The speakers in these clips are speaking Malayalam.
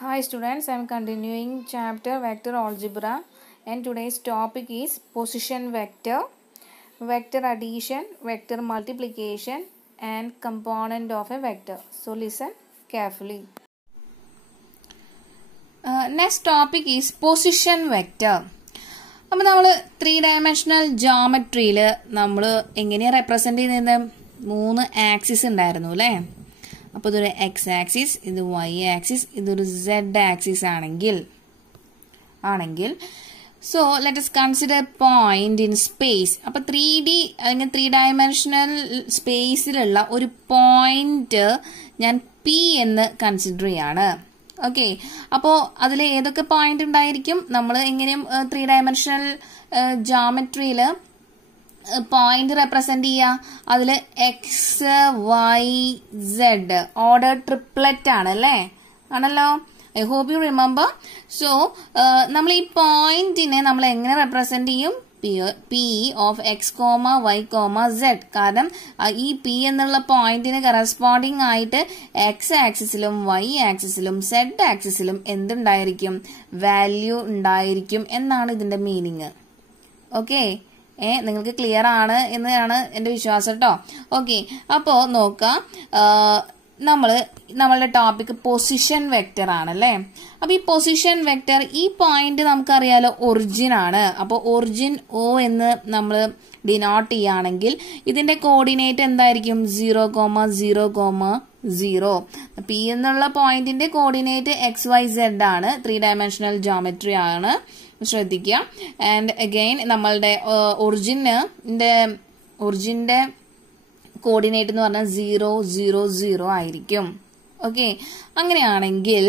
Hi students, I am continuing chapter vector algebra and today's topic is position vector, vector addition, vector multiplication and component of a vector. So listen carefully. Next topic is position vector. അപ്പോൾ നമ്മൾ 3-dimensional ജോമെട്രിയിൽ നമ്മൾ എങ്ങനെയാണ് റെപ്രസെൻ്റ് ചെയ്യുന്നത്? 3 ആക്സിസ് ഉണ്ടായിരുന്നു അല്ലേ? അപ്പോൾ ഇതൊരു എക്സ് ആക്സിസ്, ഇത് വൈ ആക്സിസ്, ഇതൊരു സെഡ് ആക്സിസ് ആണെങ്കിൽ so let us consider point in space. അപ്പോൾ 3D അല്ലെങ്കിൽ 3-dimensional സ്പേസിലുള്ള ഒരു പോയിന്റ് ഞാൻ പി എന്ന് കൺസിഡർ ചെയ്യാണ്. ഓക്കെ, അപ്പോൾ അതിൽ ഏതൊക്കെ പോയിന്റ് ഉണ്ടായിരിക്കും? നമ്മൾ എങ്ങനെയും 3-dimensional ജോമെട്രിയിൽ പോയിന്റ് റെപ്രസെന്റ് ചെയ്യുക. അതിൽ X Y Z order triplet ആണ് അല്ലേ? ആണല്ലോ. I hope you remember. So നമ്മൾ ഈ പോയിന്റിനെ നമ്മൾ എങ്ങനെ റെപ്രസെന്റ് ചെയ്യും? P of X comma Y comma Z. കാരണം ഈ പി എന്നുള്ള പോയിന്റിന് കറസ്പോണ്ടിങ് ആയിട്ട് എക്സ് ആക്സിസിലും വൈ ആക്സിസിലും സെഡ് ആക്സിസിലും എന്തുണ്ടായിരിക്കും? വാല്യൂ ഉണ്ടായിരിക്കും എന്നാണ് ഇതിന്റെ മീനിങ്. ഓക്കെ, നിങ്ങൾക്ക് ക്ലിയർ ആണ് എന്നാണ് എന്റെ വിശ്വാസം കേട്ടോ. ഓക്കെ, അപ്പോ നോക്കാം, നമ്മളുടെ ടോപ്പിക് പൊസിഷൻ വെക്ടർ ആണല്ലേ. അപ്പൊ ഈ പൊസിഷൻ വെക്ടർ, ഈ പോയിന്റ് നമുക്കറിയാലോ ഒറിജിൻ ആണ്. അപ്പൊ ഒറിജിൻ O എന്ന് നമ്മൾ ഡിനോട്ട് ചെയ്യുകയാണെങ്കിൽ ഇതിന്റെ കോർഡിനേറ്റ് എന്തായിരിക്കും? 0,0,0. പി എന്നുള്ള പോയിന്റിന്റെ കോർഡിനേറ്റ് XYZ ആണ്. 3-dimensional ജോമെട്രി ആണ്, ശ്രദ്ധിക്കുക. ആൻഡ് അഗെയിൻ നമ്മളുടെ ഒറിജിന്റെ കോർഡിനേറ്റ് എന്ന് പറഞ്ഞാൽ 0, 0, 0 ആയിരിക്കും. ഓക്കെ, അങ്ങനെയാണെങ്കിൽ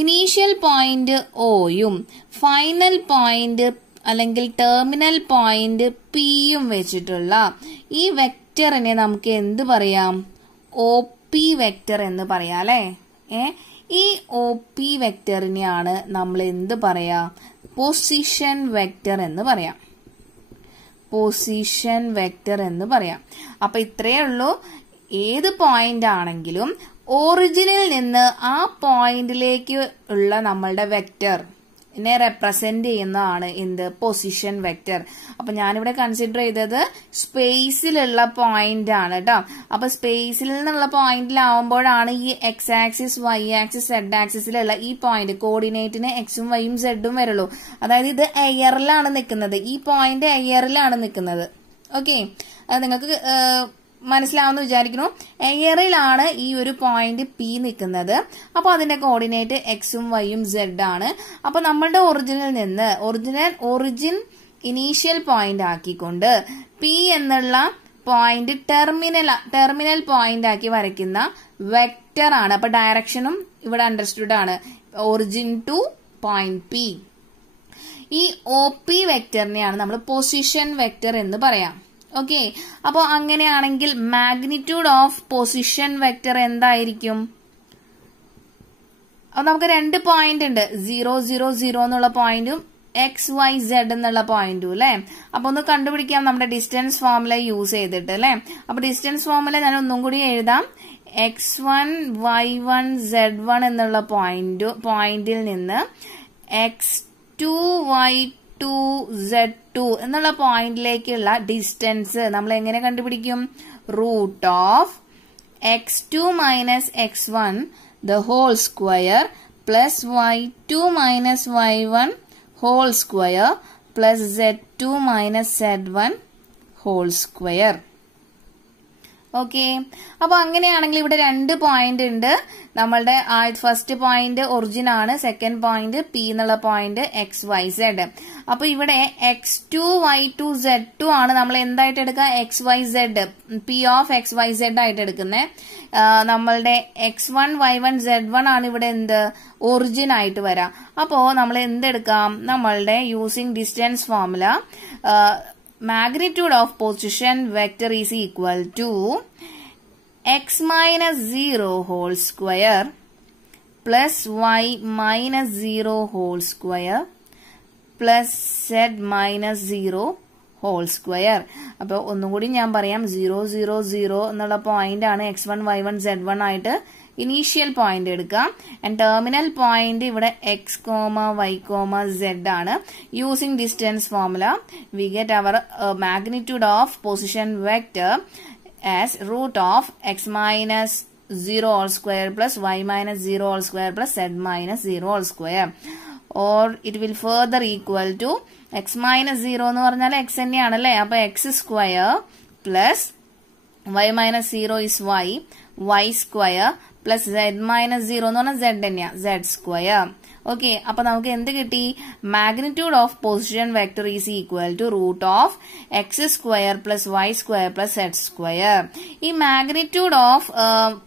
ഇനീഷ്യൽ പോയിന്റ് ഓയും ഫൈനൽ പോയിന്റ് അല്ലെങ്കിൽ ടെർമിനൽ പോയിന്റ് പിയും വെച്ചിട്ടുള്ള ഈ വെക്ടറിനെ നമുക്ക് എന്ത് പറയാം? OP വെക്ടർ എന്ന് പറയാം അല്ലെ. ഈ OP വെക്ടറിനെയാണ് നമ്മൾ എന്ത് പറയാ? പൊസിഷൻ വെക്ടർ എന്ന് പറയാം. പൊസിഷൻ വെക്ടർ എന്ന് പറയാം. അപ്പൊ ഇത്രയേ ഉള്ളൂ. ഏത് പോയിന്റ് ആണെങ്കിലും ഒറിജിനിൽ നിന്ന് ആ പോയിന്റിലേക്ക് ഉള്ള നമ്മളുടെ വെക്ടർ നെ റെപ്രസെന്റ് ചെയ്യുന്നതാണ് എന്ത്? Position vector. അപ്പൊ ഞാനിവിടെ കൺസിഡർ ചെയ്തത് സ്പേസിലുള്ള പോയിന്റ് ആണ് കേട്ടോ. അപ്പൊ സ്പേസിൽ നിന്നുള്ള പോയിന്റിലാവുമ്പോഴാണ് ഈ X axis Y axis Z ആക്സിസിലുള്ള ഈ പോയിന്റ് കോർഡിനേറ്റിന് എക്സും വൈയും സെഡും വരുള്ളൂ. അതായത് ഇത് എയറിലാണ് നിൽക്കുന്നത്, ഈ പോയിന്റ് എയറിലാണ് നിൽക്കുന്നത്. ഓക്കെ, അത് നിങ്ങൾക്ക് മനസ്സിലാവുന്ന വിചാരിക്കുന്നു. എയറിലാണ് ഈ ഒരു പോയിന്റ് പി നിൽക്കുന്നത്. അപ്പൊ അതിന്റെ കോർഡിനേറ്റ് എക്സും വൈയും സെഡ് ആണ്. അപ്പൊ നമ്മളുടെ ഒറിജിൻ ഇനീഷ്യൽ പോയിന്റ് ആക്കിക്കൊണ്ട് പി എന്നുള്ള പോയിന്റ് ടെർമിനൽ പോയിന്റ് ആക്കി വരയ്ക്കുന്ന വെക്ടർ ആണ്. അപ്പൊ ഡയറക്ഷനും ഇവിടെ അണ്ടർസ്റ്റുഡ് ആണ്. Origin two point P. ഈ OP വെക്ടറിനെയാണ് നമ്മൾ പൊസിഷൻ വെക്ടർ എന്ന് പറയാം. ഓക്കെ, അപ്പൊ അങ്ങനെയാണെങ്കിൽ മാഗ്നിറ്റ്യൂഡ് ഓഫ് പൊസിഷൻ വെക്ടർ എന്തായിരിക്കും? അപ്പൊ നമുക്ക് 2 പോയിന്റ് ഉണ്ട്, 0, 0, 0 എന്നുള്ള പോയിന്റും XYZ എന്നുള്ള പോയിന്റും അല്ലെ. അപ്പൊ ഒന്ന് കണ്ടുപിടിക്കാം നമ്മുടെ ഡിസ്റ്റൻസ് ഫോർമുല യൂസ് ചെയ്തിട്ട് അല്ലെ. അപ്പൊ ഡിസ്റ്റൻസ് ഫോർമുല ഞാൻ ഒന്നും കൂടി എഴുതാം. X1 Y1 Z1 എന്നുള്ള പോയിന്റിൽ നിന്ന് X2 Y2 Z2 എന്നുള്ള പോയിന്റിലേക്കുള്ള ഡിസ്റ്റൻസ് നമ്മൾ എങ്ങനെ കണ്ടുപിടിക്കും? Root of x2 minus x1 the whole square plus y2 minus y1 whole square plus z2 minus z1 whole square. Okay, അപ്പൊ അങ്ങനെയാണെങ്കിൽ ഇവിടെ 2 പോയിന്റ് ഉണ്ട്. നമ്മളുടെ ഫസ്റ്റ് പോയിന്റ് ഒറിജിൻ ആണ്, സെക്കൻഡ് പോയിന്റ് പി എന്നുള്ള പോയിന്റ് XYZ. അപ്പൊ ഇവിടെ X2 Y2 Z2 ആണ് നമ്മൾ എന്തായിട്ട് എടുക്കുക? XYZ, P ഓഫ് XYZ ആയിട്ട് എടുക്കുന്നത്. നമ്മളുടെ X1 Y1 Z1 ആണ് ഇവിടെ എന്ത്? ഒറിജിൻ ആയിട്ട് വരാം. അപ്പോ നമ്മൾ എന്തെടുക്കാം? നമ്മളുടെ using distance formula, magnitude of position vector is equal to x minus 0 whole square plus y minus 0 whole square plus z minus 0 whole square. അപ്പോൾ ഒന്നും കൂടി ഞാൻ പറയാം, 0, 0, 0 എന്നുള്ള പോയിന്റ് ആണ് x1 y1 z1 ആയിട്ട് ഇനീഷ്യൽ പോയിന്റ് എടുക്കാം. ആൻഡ് ടെർമിനൽ പോയിന്റ് ഇവിടെ x, y, z ആണ്. Using distance formula we get our magnitude of position vector as root of x minus 0 all square plus y minus 0 all square plus z minus 0 all square. Or it will further equal to x minus 0 എന്ന് പറഞ്ഞാൽ x തന്നെയാണല്ലേ. അപ്പൊ x square plus y minus 0 is y square plus z minus 0 എന്ന് പറഞ്ഞാൽ z തന്നെയാ, z square. ഓക്കെ, അപ്പൊ നമുക്ക് എന്ത് കിട്ടി? Magnitude of position vector is equal to root of x square plus y square plus z square. ഈ മാഗ്നിറ്റ്യൂഡ് ഓഫ്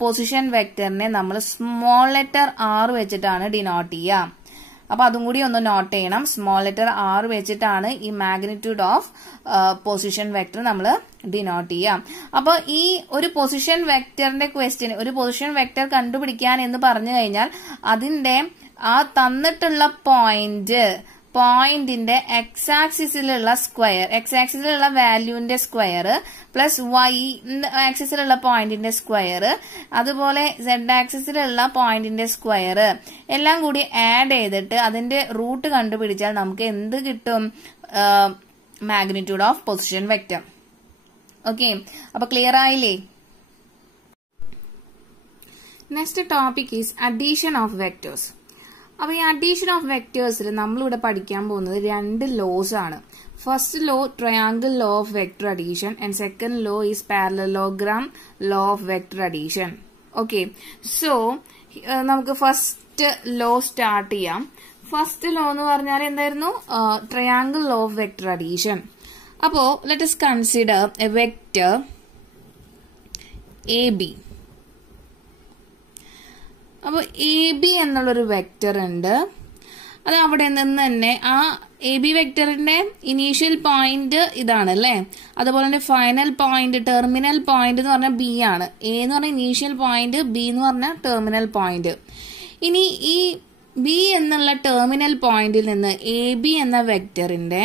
പൊസിഷൻ വെക്ടറിനെ നമ്മൾ സ്മോൾ ലെറ്റർ ആർ വെച്ചിട്ടാണ് ഡിനോട്ട് ചെയ്യുക. അപ്പൊ അതും കൂടി ഒന്ന് നോട്ട് ചെയ്യണം. സ്മോൾ ലെറ്റർ ആർ വെച്ചിട്ടാണ് ഈ മാഗ്നിറ്റ്യൂഡ് ഓഫ് പൊസിഷൻ വെക്ടർ നമ്മൾ ഡിനോട്ട് ചെയ്യാം. അപ്പൊ ഈ ഒരു പൊസിഷൻ വെക്ടറിന്റെ ക്വസ്റ്റ്യൻ, ഒരു പൊസിഷൻ വെക്ടർ കണ്ടുപിടിക്കാൻ എന്ന് പറഞ്ഞു കഴിഞ്ഞാൽ അതിന്റെ ആ തന്നിട്ടുള്ള പോയിന്റിന്റെ എക്സ് ആക്സിസിലുള്ള സ്ക്വയർ, എക്സ് ആക്സിസിലുള്ള വാല്യൂവിന്റെ സ്ക്വയർ പ്ലസ് വൈ ആക്സിസിലുള്ള പോയിന്റിന്റെ സ്ക്വയർ, അതുപോലെ സെഡ് ആക്സിസിലുള്ള പോയിന്റിന്റെ സ്ക്വയർ എല്ലാം കൂടി ആഡ് ചെയ്തിട്ട് അതിന്റെ റൂട്ട് കണ്ടുപിടിച്ചാൽ നമുക്ക് എന്ത് കിട്ടും? Magnitude of position vector. Okay, അപ്പൊ ക്ലിയർ ആയില്ലേ? Next topic is addition of vectors. അപ്പൊ ഈ അഡീഷൻ ഓഫ് വെക്ടേഴ്സിൽ നമ്മളിവിടെ പഠിക്കാൻ പോകുന്നത് 2 ലോസ് ആണ്. First law triangle law of vector addition and second law is parallelogram law of vector addition. Okay, so നമുക്ക് ഫസ്റ്റ് ലോ സ്റ്റാർട്ട് ചെയ്യാം. ഫസ്റ്റ് ലോ എന്ന് പറഞ്ഞാൽ എന്തായിരുന്നു? Triangle law of vector addition. അപ്പോ let us consider a vector A B. അപ്പൊ എ ബി എന്നുള്ളൊരു വെക്ടർ ഉണ്ട്. അത് അവിടെ നിന്ന് തന്നെ ആ എ ബി വെക്ടറിന്റെ ഇനീഷ്യൽ പോയിന്റ് ഇതാണ് അല്ലേ. അതുപോലെ തന്നെ ഫൈനൽ പോയിന്റ്, ടെർമിനൽ പോയിന്റ് എന്ന് പറഞ്ഞാൽ ബി ആണ്. എ എന്ന് പറഞ്ഞാൽ ഇനീഷ്യൽ പോയിന്റ്, ബി എന്ന് പറഞ്ഞാൽ ടെർമിനൽ പോയിന്റ്. ഇനി ഈ ബി എന്നുള്ള ടെർമിനൽ പോയിന്റിൽ നിന്ന് എ ബി എന്ന വെക്ടറിന്റെ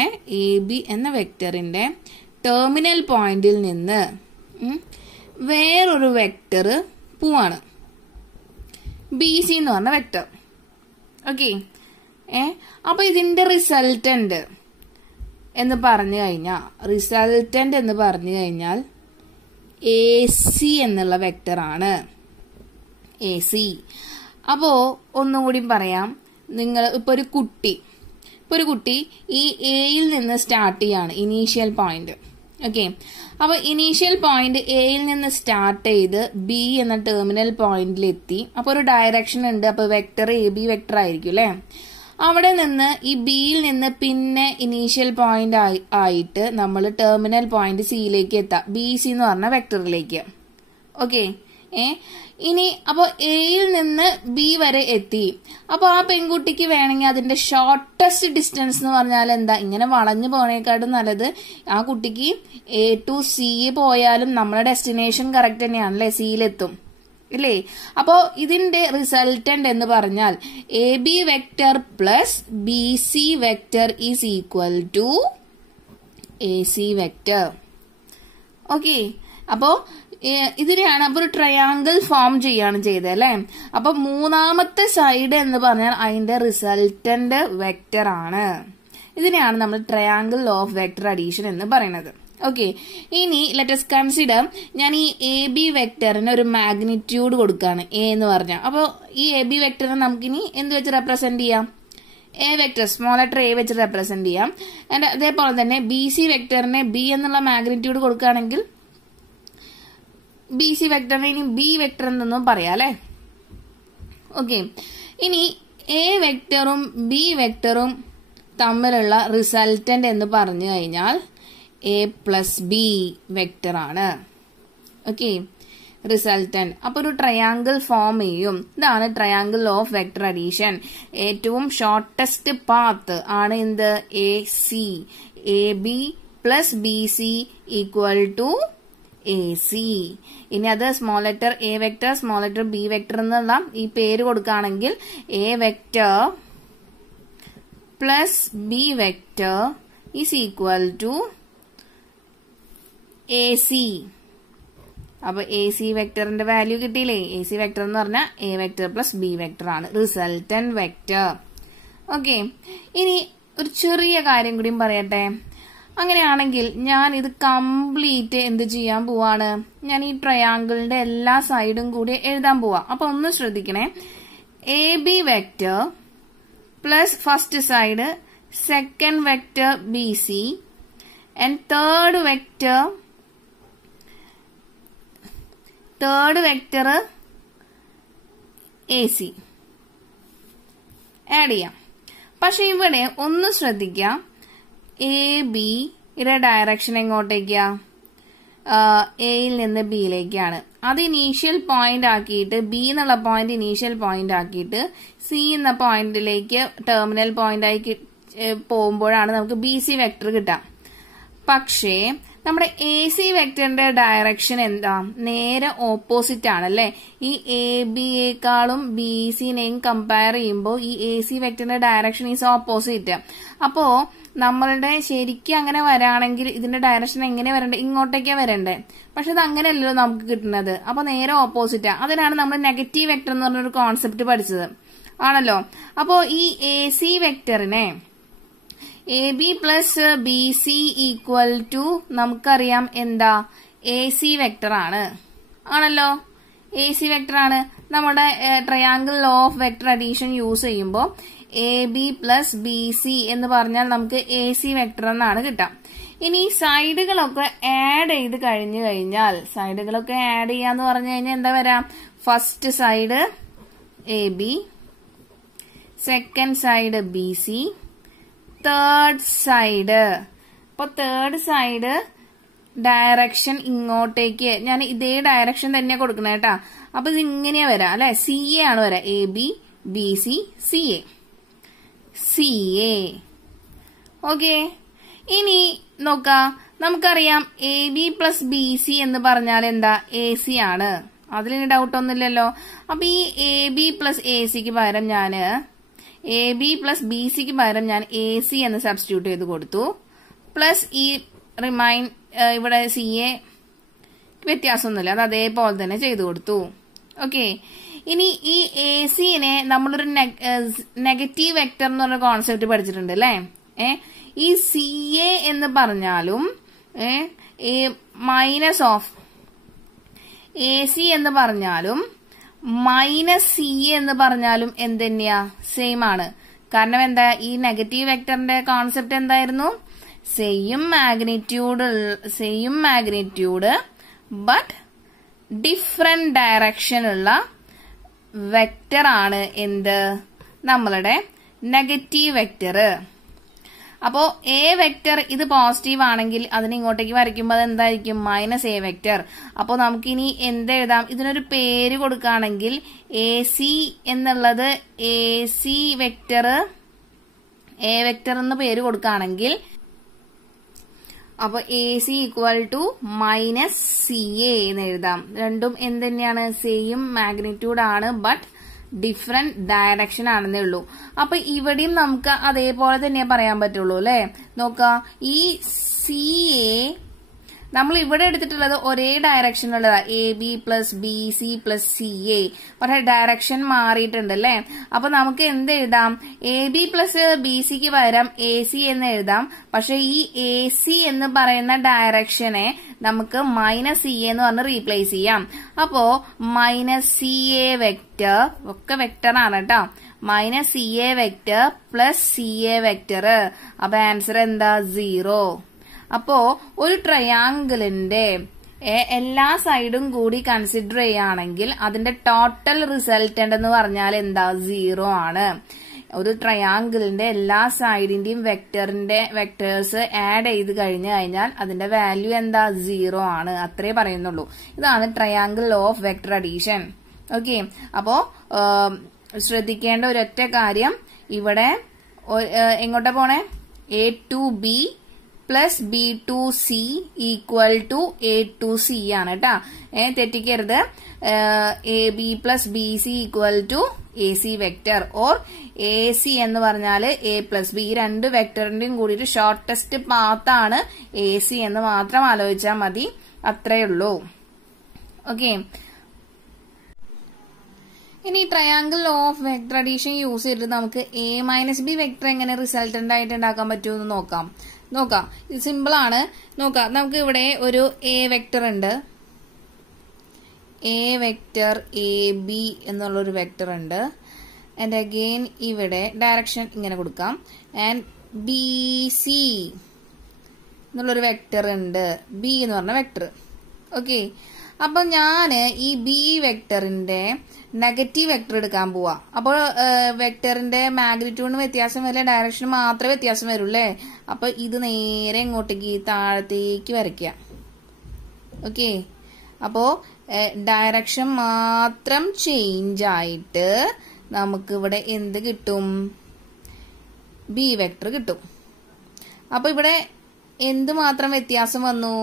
ടെർമിനൽ പോയിന്റിൽ നിന്ന് വേറൊരു വെക്ടർ പോവാണ്, ബി സി എന്ന് പറഞ്ഞ വെക്ടർ. ഓക്കെ, അപ്പൊ ഇതിന്റെ റിസൾട്ടന്റ് എന്ന് പറഞ്ഞു കഴിഞ്ഞാൽ എ സി എന്നുള്ള വെക്ടർ ആണ്. A C. അപ്പോ ഒന്നും കൂടി പറയാം. നിങ്ങൾ ഇപ്പൊ ഒരു കുട്ടി ഈ എയിൽ നിന്ന് സ്റ്റാർട്ട് ചെയ്യാണ്, ഇനീഷ്യൽ പോയിന്റ്. ഓക്കെ, അപ്പൊ ഇനീഷ്യൽ പോയിന്റ് എയിൽ നിന്ന് സ്റ്റാർട്ട് ചെയ്ത് ബി എന്ന ടെർമിനൽ പോയിന്റിൽ എത്തി. അപ്പൊ ഒരു ഡയറക്ഷൻ ഉണ്ട്. അപ്പൊ വെക്ടർ എ ബി വെക്ടർ ആയിരിക്കും അല്ലെ. അവിടെ നിന്ന് ഈ ബിയിൽ നിന്ന് പിന്നെ ഇനീഷ്യൽ പോയിന്റ് ആയിട്ട് നമ്മൾ ടെർമിനൽ പോയിന്റ് സിയിലേക്ക് എത്താം, ബി സി എന്ന് പറഞ്ഞ വെക്ടറിലേക്ക്. ഓക്കെ, ഇനി അപ്പൊ എയിൽ നിന്ന് ബി വരെ എത്തി. അപ്പൊ ആ പെൺകുട്ടിക്ക് വേണമെങ്കിൽ അതിന്റെ ഷോർട്ടസ്റ്റ് ഡിസ്റ്റൻസ് എന്ന് പറഞ്ഞാൽ എന്താ? ഇങ്ങനെ വളഞ്ഞു പോണേക്കാട്ടും നല്ലത് ആ കുട്ടിക്ക് എ ടു സി പോയാലും നമ്മുടെ ഡെസ്റ്റിനേഷൻ കറക്റ്റ് തന്നെയാണല്ലേ, സിയിലെത്തും ഇല്ലേ. അപ്പോ ഇതിന്റെ റിസൾട്ടന്റ് എന്ന് പറഞ്ഞാൽ A B vector plus B C vector is equal to A C vector. Okay, അപ്പോ ഇതിനെയാണ് അപ്പൊ ഒരു ട്രയാങ്കിൾ ഫോം ചെയ്യാണ് ചെയ്തത് അല്ലെ. അപ്പൊ മൂന്നാമത്തെ സൈഡ് എന്ന് പറഞ്ഞാൽ അതിന്റെ റിസൾട്ടന്റ് വെക്ടർ ആണ്. ഇതിനെയാണ് നമ്മൾ ട്രയാങ്കിൾ ഓഫ് വെക്ടർ അഡീഷൻ എന്ന് പറയുന്നത്. ഓക്കെ, ഇനി ലെറ്റ് us കൺസിഡർ ഞാൻ ഈ എ ബി വെക്ടറിന് ഒരു മാഗ്നിറ്റ്യൂഡ് കൊടുക്കുകയാണ്, എ എന്ന് പറഞ്ഞാൽ. അപ്പൊ ഈ എ ബി വെക്ടറിനെ നമുക്കിനി എന്ത് വെച്ച് റെപ്രസെന്റ് ചെയ്യാം? A vector, small letter A വെച്ച് റെപ്രസെന്റ് ചെയ്യാം. ആൻഡ് അതേപോലെ തന്നെ ബി സി വെക്ടറിനെ ബി എന്നുള്ള മാഗ്നിറ്റ്യൂഡ് കൊടുക്കുകയാണെങ്കിൽ ബി സി വെക്ടറിനെ ഇനി ബി വെക്ടർ എന്നൊന്നും പറയാം അല്ലെ. ഓക്കെ, ഇനി എ വെക്ടറും ബി വെക്ടറും തമ്മിലുള്ള റിസൾട്ടന്റ് എന്ന് പറഞ്ഞു കഴിഞ്ഞാൽ എ പ്ലസ് ബി വെക്ടർ ആണ്. Okay, resultant. അപ്പൊ ഒരു ട്രയാങ്കിൾ ഫോം ചെയ്യും. ഇതാണ് ട്രയാങ്കിൾ ഓഫ് വെക്ടർ അഡീഷൻ. ഏറ്റവും ഷോർട്ടസ്റ്റ് പാത്ത് ആണ് എന്ത്? A C. A B plus B C equal to A C. ഇനി അത് small letter a vector, small letter b vector എന്നുള്ള ഈ പേര് കൊടുക്കുകയാണെങ്കിൽ a vector plus B vector is equal to A C അപ്പൊ എ സി വെക്ടറിന്റെ വാല്യൂ കിട്ടിയില്ലേ? എ സി വെക്ടർ എന്ന് പറഞ്ഞാൽ A vector plus B vector ആണ് റിസൾട്ടന്റ് വെക്ടർ. ഓക്കെ, ഇനി ഒരു ചെറിയ കാര്യം കൂടിയും പറയട്ടെ. അങ്ങനെയാണെങ്കിൽ ഞാൻ ഇത് കംപ്ലീറ്റ് എന്ത് ചെയ്യാൻ പോവാണ്? ഞാൻ ഈ ട്രയാങ്കിളിന്റെ എല്ലാ സൈഡും കൂടി എഴുതാൻ പോവാ. അപ്പൊ ഒന്ന് ശ്രദ്ധിക്കണേ. A B vector plus first side second vector B C and third vector AC add ചെയ്യാം. പക്ഷെ ഇവിടെ ഒന്ന് ശ്രദ്ധിക്കാം, എ ബി യുടെ ഡയറക്ഷൻ എങ്ങോട്ടേക്കാ? എയിൽ നിന്ന് ബിയിലേക്കാണ്. അത് ഇനീഷ്യൽ പോയിന്റ് ആക്കിയിട്ട്, ബി എന്നുള്ള പോയിന്റ് ഇനീഷ്യൽ പോയിന്റ് ആക്കിയിട്ട് സി എന്ന പോയിന്റിലേക്ക് ടെർമിനൽ പോയിന്റ് ആയി പോകുമ്പോഴാണ് നമുക്ക് ബി സി വെക്ടർ കിട്ടാം. പക്ഷേ നമ്മുടെ എ സി വെക്ടറിന്റെ ഡയറക്ഷൻ എന്താ? നേരെ ഓപ്പോസിറ്റ് ആണല്ലേ. ഈ എ ബിയേക്കാളും ബി സിനെയും കമ്പയർ ചെയ്യുമ്പോൾ ഈ എ സി വെക്ടറിന്റെ ഡയറക്ഷൻ ഈസ് ഓപ്പോസിറ്റ്. അപ്പോ നമ്മളുടെ ശരിക്കും അങ്ങനെ വരാണെങ്കിൽ ഇതിന്റെ ഡയറക്ഷൻ എങ്ങനെ വരണ്ടേ? ഇങ്ങോട്ടേക്കാ വരണ്ടേ. പക്ഷെ അത് അങ്ങനെയല്ലല്ലോ നമുക്ക് കിട്ടുന്നത്. അപ്പൊ നേരെ ഓപ്പോസിറ്റാ. അതിനാണ് നമ്മൾ നെഗറ്റീവ് വെക്ടർ എന്ന് പറഞ്ഞൊരു കോൺസെപ്റ്റ് പഠിച്ചത് ആണല്ലോ. അപ്പോ ഈ എ സി വെക്ടറിനെ A B plus B C equal to നമുക്കറിയാം എന്താ? എ സി വെക്ടർ ആണ് ആണല്ലോ. എ സി വെക്ടർ ആണ്. നമ്മുടെ triangle law of vector addition use ചെയ്യുമ്പോൾ A B plus B C എന്ന് പറഞ്ഞാൽ നമുക്ക് എ സി വെക്ടർ എന്നാണ് കിട്ടാം. ഇനി സൈഡുകളൊക്കെ ആഡ് ചെയ്ത് കഴിഞ്ഞു കഴിഞ്ഞാൽ, സൈഡുകളൊക്കെ ആഡ് ചെയ്യാന്ന് പറഞ്ഞു കഴിഞ്ഞാൽ എന്താ വരാം? First side A B, second side B C, third side. അപ്പൊ തേർഡ് സൈഡ് ഡയറക്ഷൻ ഇങ്ങോട്ടേക്ക് ഞാൻ ഇതേ ഡയറക്ഷൻ തന്നെ കൊടുക്കണേ കേട്ടാ. അപ്പൊ ഇത് ഇങ്ങനെയാ വരാം അല്ലെ. സി എ ആണ് വരാം. A B B C C A C A. Okay, ഇനി നോക്കാം. നമുക്കറിയാം A B plus B C എന്ന് പറഞ്ഞാൽ എന്താ? എ സി ആണ്. അതിലിനി ഡൗട്ട് ഒന്നുമില്ലല്ലോ. അപ്പൊ ഈ എ ബി പ്ലസ് എ സിക്ക് പകരം ഞാന് എ ബി പ്ലസ് ബി സിക്ക് പകരം ഞാൻ എ സി എന്ന് സബ്സ്റ്റിറ്റ്യൂട്ട് ചെയ്ത് കൊടുത്തു. പ്ലസ് ഈ ഇവിടെ സി എ വ്യത്യാസമൊന്നുമില്ല, അത് അതേപോലെ തന്നെ ചെയ്തു കൊടുത്തു. ഓക്കെ, ഇനി ഈ എ സിനെ നമ്മളൊരു നെഗറ്റീവ് വെക്ടർ എന്ന് പറഞ്ഞ കോൺസെപ്റ്റ് പഠിച്ചിട്ടുണ്ട് അല്ലേ. ഈ സി എ എന്ന് പറഞ്ഞാലും മൈനസ് ഓഫ് എ സി എന്ന് പറഞ്ഞാലും മൈനസ് സി എന്ന് പറഞ്ഞാലും എന്ത് തന്നെയാ? സെയിം ആണ്. കാരണം എന്താ? ഈ നെഗറ്റീവ് വെക്ടറിന്റെ കോൺസെപ്റ്റ് എന്തായിരുന്നു? Same magnitude but different direction ഉള്ള വെക്ടർ ആണ് എന്ത്? നമ്മളുടെ നെഗറ്റീവ് വെക്ടർ. അപ്പോ എ വെക്ടർ ഇത് പോസിറ്റീവ് ആണെങ്കിൽ അതിന് ഇങ്ങോട്ടേക്ക് വരയ്ക്കുമ്പോൾ അത് എന്തായിരിക്കും? Minus A vector. അപ്പോ നമുക്കിനി എന്തെഴുതാം? ഇതിനൊരു പേര് കൊടുക്കുകയാണെങ്കിൽ എ സി എന്നുള്ളത് A C vector, A vector എന്ന് പേര് കൊടുക്കുകയാണെങ്കിൽ അപ്പൊ A C equal to minus C A എന്ന് എഴുതാം. രണ്ടും എന്ത് തന്നെയാണ്? സെയിം മാഗ്നിറ്റ്യൂഡ് ആണ് ബട്ട് ഡിഫറെന്റ് ഡയറക്ഷൻ ആണെന്നേ ഉള്ളൂ. അപ്പൊ ഇവിടെയും നമുക്ക് അതേപോലെ തന്നെ പറയാൻ പറ്റുള്ളൂ അല്ലെ. നോക്കാം, ഈ സി എ നമ്മൾ ഇവിടെ എടുത്തിട്ടുള്ളത് ഒരേ ഡയറക്ഷനുള്ളതാ, A B plus B C plus C A. പക്ഷെ ഡയറക്ഷൻ മാറിയിട്ടുണ്ട് അല്ലെ. അപ്പൊ നമുക്ക് എന്ത് എഴുതാം? എ ബി പ്ലസ് ബി സിക്ക് പകരം എ സി എന്ന് എഴുതാം. പക്ഷെ ഈ എ സി എന്ന് പറയുന്ന ഡയറക്ഷനെ നമുക്ക് മൈനസ് സി എന്ന് പറഞ്ഞ് റീപ്ലേസ് ചെയ്യാം. അപ്പോ മൈനസ് സി എ വെക്ടർ, ഒക്കെ വെക്ടർ ആണ് കേട്ടോ, minus C A vector plus C A vector. അപ്പൊ ആൻസർ എന്താ? 0. അപ്പോ ഒരു ട്രയാങ്കിളിന്റെ എല്ലാ സൈഡും കൂടി കൺസിഡർ ചെയ്യുകയാണെങ്കിൽ അതിന്റെ ടോട്ടൽ റിസൾട്ടന്റ് എന്ന് പറഞ്ഞാൽ എന്താ? 0 ആണ്. ഒരു ട്രയാങ്കിളിന്റെ എല്ലാ സൈഡിന്റെയും വെക്ടേഴ്സ് ആഡ് ചെയ്ത് കഴിഞ്ഞാൽ അതിന്റെ വാല്യൂ എന്താ? 0 ആണ്. അത്രേ പറയുന്നുള്ളൂ. ഇതാണ് triangle law of vector addition. Okay, അപ്പോ ശ്രദ്ധിക്കേണ്ട ഒരൊറ്റ കാര്യം, ഇവിടെ എങ്ങോട്ടാ പോണേ? A to B plus B to C equal to A to C ആണ് കേട്ടാ. തെറ്റിക്കരുത്. A B plus B C equal to A C vector or A C എന്ന് പറഞ്ഞാൽ എ പ്ലസ് ബി. ഈ രണ്ട് വെക്ടറിന്റെയും കൂടിയിട്ട് ഷോർട്ടസ്റ്റ് പാത്താണ് എ സി എന്ന് മാത്രം ആലോചിച്ചാൽ മതി. അത്രേ ഉള്ളൂ. ഓക്കെ, ഇനി triangle of vector addition use ചെയ്തിട്ട് നമുക്ക് a മൈനസ് ബി വെക്ടർ എങ്ങനെ റിസൾട്ടന്റ് ആയിട്ട് ഉണ്ടാക്കാൻ പറ്റുമെന്ന് നോക്കാം. ഇത് സിമ്പിൾ ആണ്. നോക്കാം, നമുക്ക് ഇവിടെ ഒരു a വെക്ടർ ഉണ്ട്, a വെക്ടർ എ ബി എന്നുള്ളൊരു വെക്ടർ ഉണ്ട്. ആൻഡ് അഗെയിൻ ഇവിടെ ഡയറക്ഷൻ ഇങ്ങനെ കൊടുക്കാം. ആൻഡ് ബി സി എന്നുള്ളൊരു വെക്ടർ ഉണ്ട്, ബി എന്ന് പറഞ്ഞ വെക്ടർ. ഓക്കെ, അപ്പൊ ഞാന് ഈ ബി വെക്ടറിന്റെ നെഗറ്റീവ് വെക്ടർ എടുക്കാൻ പോവാ. അപ്പോൾ വെക്ടറിന്റെ മാഗ്നിറ്റ്യൂഡിന് വ്യത്യാസം വരില്ല, ഡയറക്ഷൻ മാത്രമേ വ്യത്യാസം വരുള്ളേ. അപ്പൊ ഇത് നേരെ ഇങ്ങോട്ടേക്ക് താഴത്തേക്ക് വരയ്ക്കുക. ഓക്കെ, അപ്പോ ഡയറക്ഷൻ മാത്രം ചേഞ്ച് ആയിട്ട് നമുക്ക് ഇവിടെ എന്ത് കിട്ടും? ബി വെക്ടർ കിട്ടും. അപ്പൊ ഇവിടെ എന്ത് മാത്രം വ്യത്യാസം വന്നു?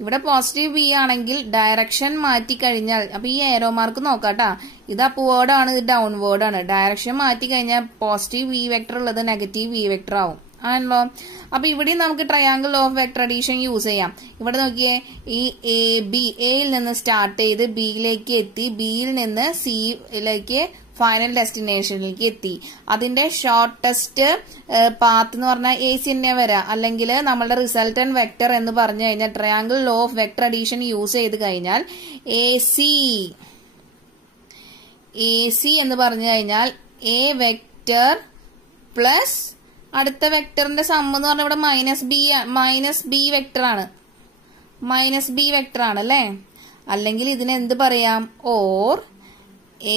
ഇവിടെ പോസിറ്റീവ് ബി ആണെങ്കിൽ ഡയറക്ഷൻ മാറ്റി കഴിഞ്ഞാൽ, അപ്പൊ ഈ ഏരോ മാർക്ക് നോക്കാട്ടാ, ഇത് അപ്വേർഡ് ആണ്, ഇത് ഡൗൺവേർഡ് ആണ്. ഡയറക്ഷൻ മാറ്റി കഴിഞ്ഞാൽ പോസിറ്റീവ് ബി വെക്ടർ ഉള്ളത് നെഗറ്റീവ് ബി വെക്ടർ ആവും, ആണല്ലോ. അപ്പൊ ഇവിടെ നമുക്ക് triangle of vector addition use ചെയ്യാം. ഇവിടെ നോക്കിയേ, ഈ എ ബി, എയിൽ നിന്ന് സ്റ്റാർട്ട് ചെയ്ത് ബിയിലേക്ക് എത്തി, ബിയിൽ നിന്ന് സിയിലേക്ക് ഫൈനൽ ഡെസ്റ്റിനേഷനിലേക്ക് എത്തി. അതിന്റെ ഷോർട്ടസ്റ്റ് പാത്ത് എന്ന് പറഞ്ഞാൽ എ സി തന്നെ വരാം. അല്ലെങ്കിൽ നമ്മളുടെ റിസൾട്ടന്റ് വെക്ടർ എന്ന് പറഞ്ഞു കഴിഞ്ഞാൽ triangle law of vector addition use ചെയ്ത് കഴിഞ്ഞാൽ എ സി എന്ന് പറഞ്ഞു കഴിഞ്ഞാൽ എ വെക്ടർ പ്ലസ് അടുത്ത വെക്ടറിന്റെ സം എന്ന് പറഞ്ഞാൽ ഇവിടെ മൈനസ് ബി വെക്ടർ ആണ് അല്ലേ. അല്ലെങ്കിൽ ഇതിന് എന്ത് പറയാം? Or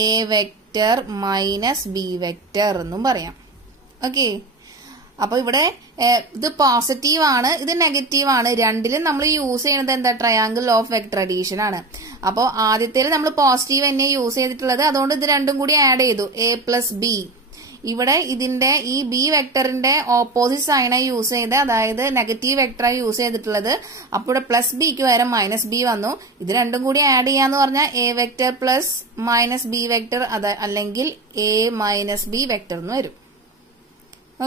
A vector minus B vector എന്നും പറയാം. ഓക്കെ, അപ്പൊ ഇവിടെ ഇത് പോസിറ്റീവ് ആണ്, ഇത് നെഗറ്റീവ് ആണ്. രണ്ടിലും നമ്മൾ യൂസ് ചെയ്യുന്നത് എന്താ? ട്രയാങ്കിൾ ഓഫ് വെക്ടർ അഡീഷൻ ആണ്. അപ്പോ ആദ്യത്തേൽ നമ്മൾ പോസിറ്റീവ് തന്നെ യൂസ് ചെയ്തിട്ടുള്ളത്, അതുകൊണ്ട് ഇത് രണ്ടും കൂടി ആഡ് ചെയ്തു, എ പ്ലസ് ബി. ഇവിടെ ഇതിന്റെ ഈ ബി വെക്ടറിന്റെ ഓപ്പോസിറ്റ് സൈനായി യൂസ് ചെയ്ത്, അതായത് നെഗറ്റീവ് വെക്ടറായി യൂസ് ചെയ്തിട്ടുള്ളത്. അപ്പോൾ ഇവിടെ പ്ലസ് ബിക്ക് പകരം മൈനസ് ബി വന്നു. ഇത് രണ്ടും കൂടി ആഡ് ചെയ്യാന്ന് പറഞ്ഞാൽ A vector plus minus B vector, അല്ലെങ്കിൽ എ മൈനസ് ബി വെക്ടർ എന്ന് വരും.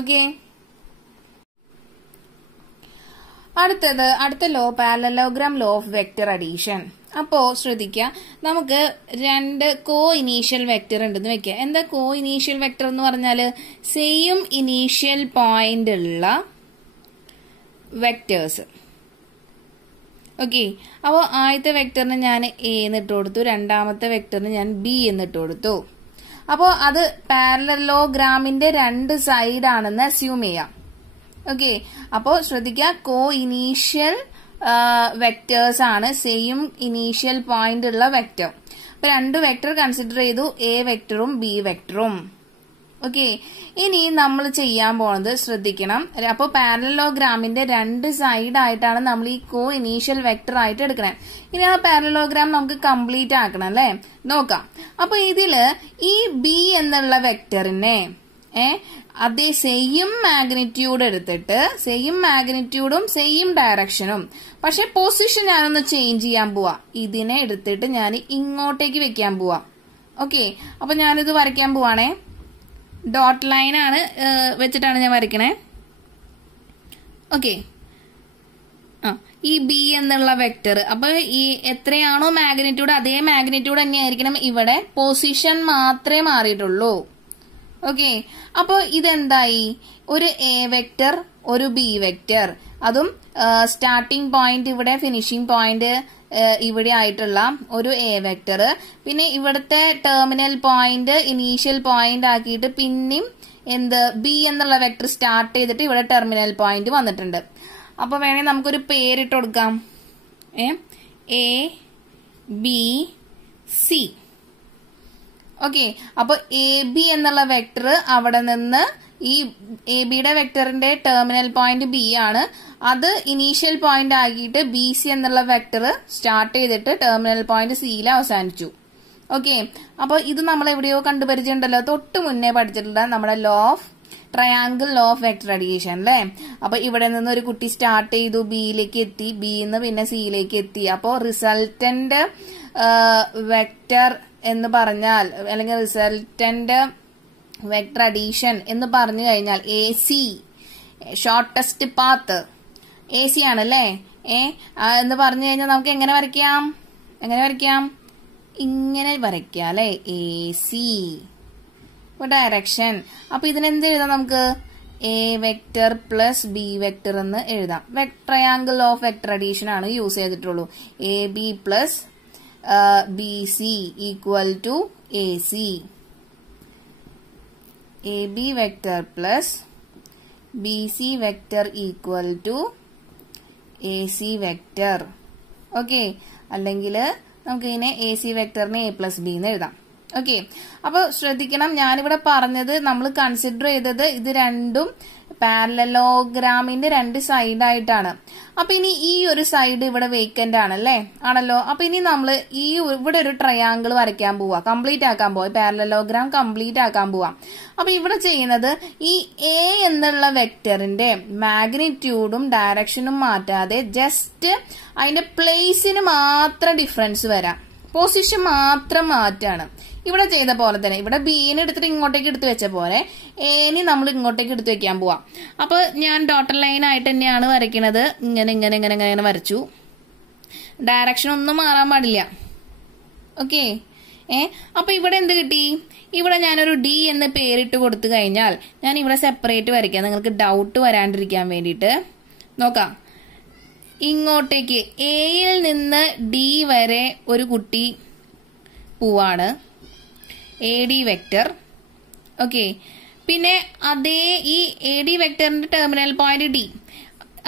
ഓക്കെ, അടുത്ത law parallelogram law of vector addition. അപ്പോ ശ്രദ്ധിക്കുക, നമുക്ക് രണ്ട് കോ ഇനീഷ്യൽ വെക്ടർ ഉണ്ടെന്ന് വെക്കുക. എന്താ കോ ഇനീഷ്യൽ വെക്ടർ എന്ന് പറഞ്ഞാല്? സെയിം ഇനീഷ്യൽ പോയിന്റ് ഉള്ള വെക്ടേഴ്സ്. ഓക്കെ, അപ്പോൾ ആദ്യത്തെ വെക്ടറിന് ഞാൻ എ എന്നിട്ട് കൊടുത്തു, രണ്ടാമത്തെ വെക്ടറിന് ഞാൻ ബി എന്നിട്ട് കൊടുത്തു. അപ്പോൾ അത് പാരലലോഗ്രാമിന്റെ രണ്ട് സൈഡ് ആണെന്ന് അസ്യൂം ചെയ്യാം. ഓക്കെ, അപ്പോൾ ശ്രദ്ധിക്കുക, കോ ഇനീഷ്യൽ വെക്ടേഴ്സ് ആണ്, സെയിം ഇനീഷ്യൽ പോയിന്റ് ഉള്ള വെക്ടർ. അപ്പൊ രണ്ട് വെക്ടർ കൺസിഡർ ചെയ്തു, എ വെക്ടറും ബി വെക്ടറും. ഓക്കെ, ഇനി നമ്മൾ ചെയ്യാൻ പോണത് ശ്രദ്ധിക്കണം. അപ്പൊ പാരലലോഗ്രാമിന്റെ രണ്ട് സൈഡ് ആയിട്ടാണ് നമ്മൾ ഈ കോ ഇനീഷ്യൽ വെക്ടർ ആയിട്ട് എടുക്കണേ. ഇനി ആ പാരലലോഗ്രാം നമുക്ക് കംപ്ലീറ്റ് ആക്കണം അല്ലെ. നോക്കാം, അപ്പൊ ഇതില് ഈ ബി എന്നുള്ള വെക്ടറിനെ അതേ സെയിം മാഗ്നിറ്റ്യൂഡ് എടുത്തിട്ട്, സെയിം മാഗ്നിറ്റ്യൂഡും സെയിം ഡയറക്ഷനും, പക്ഷെ പൊസിഷൻ ഞാനൊന്ന് ചേഞ്ച് ചെയ്യാൻ പോവാ. ഇതിനെ എടുത്തിട്ട് ഞാൻ ഇങ്ങോട്ടേക്ക് വെക്കാൻ പോവാ. ഓക്കെ, അപ്പൊ ഞാനിത് വരയ്ക്കാൻ പോവാണേ. ഡോട്ട് ലൈൻ ആണ് വെച്ചിട്ടാണ് ഞാൻ വരയ്ക്കണേ. ഓക്കെ, ഈ ബി എന്നുള്ള വെക്ടർ, അപ്പൊ ഈ എത്രയാണോ മാഗ്നിറ്റ്യൂഡ് അതേ മാഗ്നിറ്റ്യൂഡ് തന്നെയായിരിക്കണം. ഇവിടെ പൊസിഷൻ മാത്രമേ മാറിയിട്ടുള്ളൂ. ഓക്കെ, അപ്പൊ ഇതെന്തായി? ഒരു എ വെക്ടർ, ഒരു ബി വെക്ടർ, അതും സ്റ്റാർട്ടിംഗ് പോയിന്റ് ഇവിടെ, ഫിനിഷിംഗ് പോയിന്റ് ഇവിടെ ആയിട്ടുള്ള ഒരു എ വെക്ടർ. പിന്നെ ഇവിടുത്തെ ടെർമിനൽ പോയിന്റ് ഇനീഷ്യൽ പോയിന്റ് ആക്കിയിട്ട് പിന്നെയും ബി എന്നുള്ള വെക്ടർ സ്റ്റാർട്ട് ചെയ്തിട്ട് ഇവിടെ ടെർമിനൽ പോയിന്റ് വന്നിട്ടുണ്ട്. അപ്പൊ വേണമെങ്കിൽ നമുക്കൊരു പേരിട്ട് കൊടുക്കാം, എ ബി സി. ഓക്കെ, അപ്പൊ എ ബി എന്നുള്ള വെക്ടർ അവിടെ നിന്ന് ഈ എ ബിയുടെ വെക്ടറിന്റെ ടെർമിനൽ പോയിന്റ് ബി ആണ്, അത് ഇനീഷ്യൽ പോയിന്റ് ആക്കിയിട്ട് ബി സി എന്നുള്ള വെക്ടർ സ്റ്റാർട്ട് ചെയ്തിട്ട് ടെർമിനൽ പോയിന്റ് സിയിൽ അവസാനിച്ചു. ഓക്കെ, അപ്പൊ ഇത് നമ്മൾ എവിടെയോ കണ്ടുപരിചയമുണ്ടല്ലോ, തൊട്ട് മുന്നേ പഠിച്ചിട്ടുള്ള നമ്മുടെ triangle law of vector addition അല്ലേ. അപ്പൊ ഇവിടെ നിന്ന് ഒരു കുട്ടി സ്റ്റാർട്ട് ചെയ്തു, ബിയിലേക്ക് എത്തി, ബിന്ന് പിന്നെ സിയിലേക്ക് എത്തി. അപ്പോ റിസൾട്ടന്റ് വെക്ടർ എന്ന് പറഞ്ഞാൽ, അല്ലെങ്കിൽ റിസൾട്ടന്റ് വെക്ടർ അഡീഷൻ എന്ന് പറഞ്ഞു കഴിഞ്ഞാൽ A C, shortest path A C ആണല്ലേ. എന്ന് പറഞ്ഞു കഴിഞ്ഞാൽ നമുക്ക് എങ്ങനെ വരയ്ക്കാം? എങ്ങനെ വരയ്ക്കാം? ഇങ്ങനെ വരയ്ക്കാം അല്ലെ, AC. ഇപ്പൊ ഡയറക്ഷൻ. അപ്പൊ ഇതിനെന്ത് എഴുതാം നമുക്ക്? A vector plus B vector എന്ന് എഴുതാം. ട്രയാങ്കിൾ ഓഫ് വെക്ടർ അഡീഷൻ ആണ് യൂസ് ചെയ്തിട്ടുള്ളൂ. AB plus BC equal to AC. AB vector plus BC vector equal to AC vector. Okay, അല്ലെങ്കിൽ നമുക്ക് ഇതിനെ AC വെക്ടറിനെ A പ്ലസ് B എന്ന് എഴുതാം. ഓക്കെ, അപ്പൊ ശ്രദ്ധിക്കണം, ഞാനിവിടെ പറഞ്ഞത് നമ്മൾ കൺസിഡർ ചെയ്തത് ഇത് രണ്ടും പാരലലോഗ്രാമിന്റെ രണ്ട് സൈഡായിട്ടാണ്. അപ്പൊ ഇനി ഈ ഒരു സൈഡ് ഇവിടെ വേക്കന്റ് ആണല്ലേ, ആണല്ലോ. അപ്പൊ ഇനി നമ്മൾ ഇവിടെ ഒരു ട്രയാങ്കിൾ വരയ്ക്കാൻ പോവാ, കംപ്ലീറ്റ് ആക്കാൻ പോവാ, പാരലലോഗ്രാം കംപ്ലീറ്റ് ആക്കാൻ പോവാ. അപ്പൊ ഇവിടെ ചെയ്യുന്നത് ഈ A എന്നുള്ള വെക്ടറിന്റെ മാഗ്നിറ്റ്യൂഡും ഡയറക്ഷനും മാറ്റാതെ ജസ്റ്റ് അതിന്റെ പ്ലേസിന് മാത്രം ഡിഫറൻസ് വരാം, പൊസിഷൻ മാത്രം മാറ്റാണ്. ഇവിടെ ചെയ്ത പോലെ തന്നെ ഇവിടെ ബീനെ എടുത്തിട്ട് ഇങ്ങോട്ടേക്ക് എടുത്തു വെച്ച പോലെ എനി നമ്മൾ ഇങ്ങോട്ടേക്ക് എടുത്തു വെക്കാൻ പോവാം. അപ്പൊ ഞാൻ ഡോട്ടർ ലൈൻ ആയിട്ട് തന്നെയാണ് വരയ്ക്കുന്നത്. ഇങ്ങനെ ഇങ്ങനെ ഇങ്ങനെ ഇങ്ങനെ വരച്ചു. ഡയറക്ഷൻ ഒന്നും മാറാൻ പാടില്ല. ഓക്കെ, അപ്പൊ ഇവിടെ എന്ത് കിട്ടി? ഇവിടെ ഞാനൊരു D എന്ന് പേരിട്ട് കൊടുത്തു കഴിഞ്ഞാൽ ഞാൻ ഇവിടെ സെപ്പറേറ്റ് വരയ്ക്കാം, നിങ്ങൾക്ക് ഡൗട്ട് വരാണ്ടിരിക്കാൻ വേണ്ടിയിട്ട്. നോക്കാം, ഇങ്ങോട്ടേക്ക് എയിൽ നിന്ന് D വരെ ഒരു കുട്ടി പോവാണ്, AD വെക്ടർ. ഓക്കെ, പിന്നെ അതേ ഈ AD വെക്ടറിന്റെ ടെർമിനൽ പോയിന്റ് D,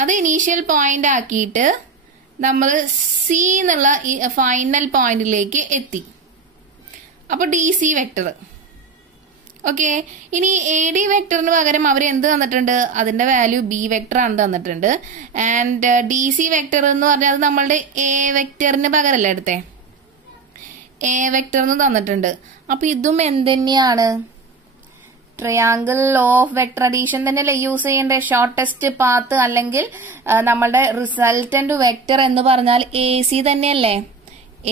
അത് ഇനീഷ്യൽ പോയിന്റ് ആക്കിയിട്ട് നമ്മൾ C എന്നുള്ള ഈ ഫൈനൽ പോയിന്റിലേക്ക് എത്തി. അപ്പൊ DC വെക്ടർ. ഓക്കെ, ഇനി AD വെക്ടറിന് പകരം അവർ എന്ത് തന്നിട്ടുണ്ട്? അതിന്റെ വാല്യൂ B വെക്ടർ ആണ് തന്നിട്ടുണ്ട്. ആൻഡ് DC വെക്ടർ എന്ന് പറഞ്ഞാൽ അത് നമ്മളുടെ A വെക്ടറിന് പകരമല്ല എടുത്തേ, A വെക്ടർ എന്ന് തന്നിട്ടുണ്ട്. അപ്പൊ ഇതും എന്തുതന്നെയാണ്? ട്രയാങ്കിൾ ഓഫ് വെക്ടർ അഡീഷൻ തന്നെയല്ലേ യൂസ് ചെയ്യേണ്ട? ഷോർട്ടസ്റ്റ് പാത്ത് അല്ലെങ്കിൽ നമ്മളുടെ റിസൾട്ടന്റ് വെക്ടർ എന്ന് പറഞ്ഞാൽ AC തന്നെയല്ലേ,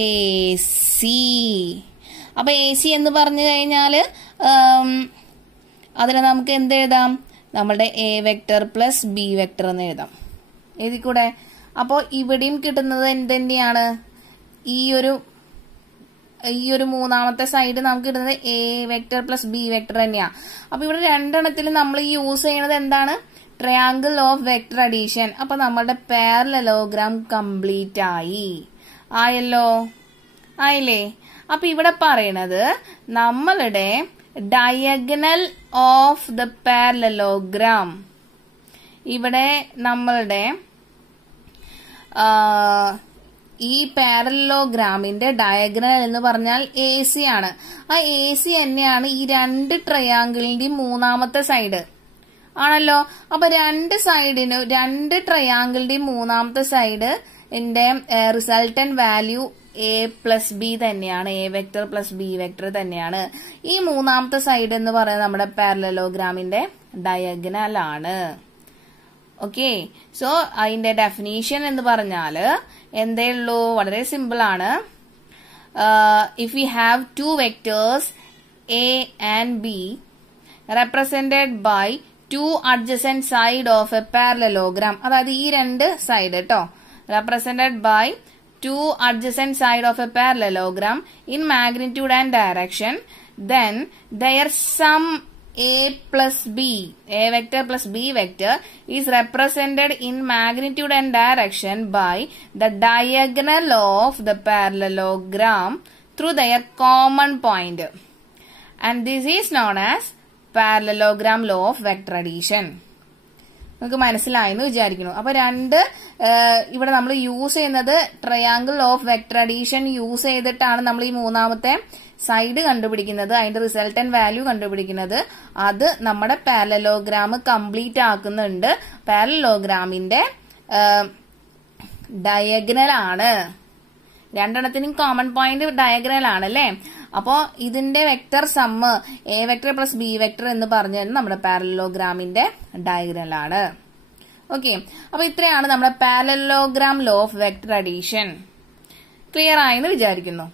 AC. അപ്പൊ AC എന്ന് പറഞ്ഞു കഴിഞ്ഞാല് അതിന് നമുക്ക് എന്ത് എഴുതാം? നമ്മളുടെ A vector plus B vector എന്ന് എഴുതാം. എഴുതിക്കൂടെ? അപ്പോ ഇവിടെയും കിട്ടുന്നത് എന്ത് തന്നെയാണ്? ഈ ഒരു മൂന്നാമത്തെ സൈഡ് നമുക്ക് കിട്ടുന്നത് A vector plus B vector തന്നെയാണ്. അപ്പൊ ഇവിടെ രണ്ടെണ്ണത്തിൽ നമ്മൾ യൂസ് ചെയ്യുന്നത് എന്താണ്? Triangle of vector addition. അപ്പൊ നമ്മളുടെ പാരലലോഗ്രാം കംപ്ലീറ്റ് ആയല്ലോ, ആയില്ലേ? അപ്പൊ ഇവിടെ പറയണത് നമ്മളുടെ ഡയഗണൽ ഓഫ് ദ പാരലലോഗ്രാം, ഇവിടെ നമ്മളുടെ ഈ പാരലലോഗ്രാമിന്റെ ഡയഗണൽ എന്ന് പറഞ്ഞാൽ AC ആണ്. ആ AC തന്നെയാണ് ഈ രണ്ട് ട്രയാങ്കിളിന്റെയും മൂന്നാമത്തെ സൈഡ്, ആണല്ലോ. അപ്പൊ രണ്ട് ട്രയാങ്കിളിന്റെയും മൂന്നാമത്തെ side resultant value A plus B തന്നെയാണ്, A vector plus B vector തന്നെയാണ്. ഈ മൂന്നാമത്തെ സൈഡ് എന്ന് പറയുന്നത് നമ്മുടെ പാരലലോഗ്രാമിന്റെ ഡയഗണൽ ആണ്. ഓക്കെ, സോ അതിന്റെ ഡെഫിനീഷൻ എന്ന് പറഞ്ഞാല് എന്തേ ഉള്ളൂ? വളരെ സിമ്പിൾ ആണ്. If you have to vectors A and B represented by two adjacent side of a parallelogram, അതായത് ഈ രണ്ട് സൈഡ് കേട്ടോ, represented by two adjacent side of a parallelogram in magnitude and direction, then their sum A plus B, A vector plus B vector, is represented in magnitude and direction by the diagonal of the parallelogram through their common point. And this is known as parallelogram law of vector addition. നിങ്ങൾക്ക് മനസ്സിലായെന്ന് വിചാരിക്കുന്നു. അപ്പൊ ഇവിടെ നമ്മൾ യൂസ് ചെയ്യുന്നത് triangle of vector addition use ചെയ്തിട്ടാണ് നമ്മൾ ഈ മൂന്നാമത്തെ സൈഡ് കണ്ടുപിടിക്കുന്നത്, അതിന്റെ റിസൾട്ടന്റ് വാല്യൂ കണ്ടുപിടിക്കുന്നത്. അത് നമ്മുടെ പാരലലോഗ്രാം കംപ്ലീറ്റ് ആക്കുന്നുണ്ട്. പാരലലോഗ്രാമിന്റെ ഡയഗണൽ ആണ്. രണ്ടെണ്ണത്തിനും കോമൺ പോയിന്റ് ഡയഗണൽ ആണ് അല്ലേ. അപ്പോ ഇതിന്റെ vector sum A vector plus B vector എന്ന് പറഞ്ഞു നമ്മുടെ പാരലലോഗ്രാമിന്റെ ഡയഗണൽ ആണ്. ഓക്കെ, അപ്പൊ ഇത്രയാണ് നമ്മുടെ parallelogram law of vector addition. Clear ആയെന്ന് വിചാരിക്കുന്നു.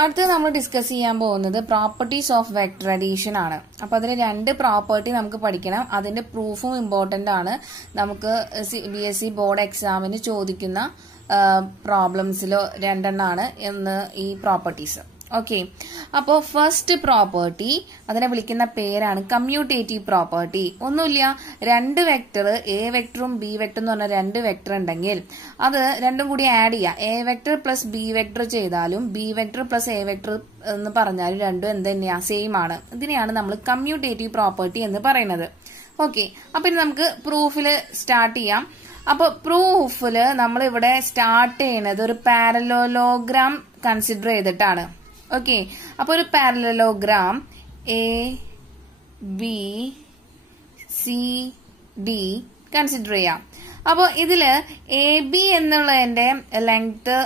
അടുത്ത നമ്മൾ ഡിസ്കസ് ചെയ്യാൻ പോകുന്നത് പ്രോപ്പർട്ടീസ് ഓഫ് വെക്ടർ അഡീഷൻ ആണ്. അപ്പൊ അതിന് രണ്ട് പ്രോപ്പർട്ടി നമുക്ക് പഠിക്കണം. അതിന്റെ പ്രൂഫും ഇമ്പോർട്ടന്റ് ആണ്. നമുക്ക് BSc ബോർഡ് എക്സാമിന് ചോദിക്കുന്ന പ്രോബ്ലംസിലോ രണ്ടെണ്ണാണ് എന്ന് ഈ പ്രോപ്പർട്ടീസ്. ഓക്കെ, അപ്പോ ഫസ്റ്റ് പ്രോപ്പർട്ടി അതിനെ വിളിക്കുന്ന പേരാണ് കമ്മ്യൂട്ടേറ്റീവ് പ്രോപ്പർട്ടി. ഒന്നുമില്ല, രണ്ട് വെക്ടർ എ വെക്ടറും ബി വെക്ടർ എന്ന് പറഞ്ഞ രണ്ട് വെക്ടർ ഉണ്ടെങ്കിൽ അത് രണ്ടും കൂടി ആഡ് ചെയ്യാം. A vector plus B vector ചെയ്താലും B vector plus A vector എന്ന് പറഞ്ഞാലും രണ്ടും എന്ത് തന്നെയാ, സെയിം ആണ്. ഇതിനെയാണ് നമ്മൾ കമ്മ്യൂട്ടേറ്റീവ് പ്രോപ്പർട്ടി എന്ന് പറയുന്നത്. ഓക്കെ, അപ്പൊ ഇനി നമുക്ക് പ്രൂഫില് സ്റ്റാർട്ട് ചെയ്യാം. അപ്പൊ പ്രൂഫില് നമ്മൾ ഇവിടെ സ്റ്റാർട്ട് ചെയ്യുന്നത് ഒരു പാരലോഗ്രാം കൺസിഡർ ചെയ്തിട്ടാണ്. ഓക്കെ, അപ്പൊ ഒരു parallelogram A B C D consider ചെയ്യാം. അപ്പൊ ഇതില് എ ബി എന്നുള്ളതിന്റെ ലെങ്ത്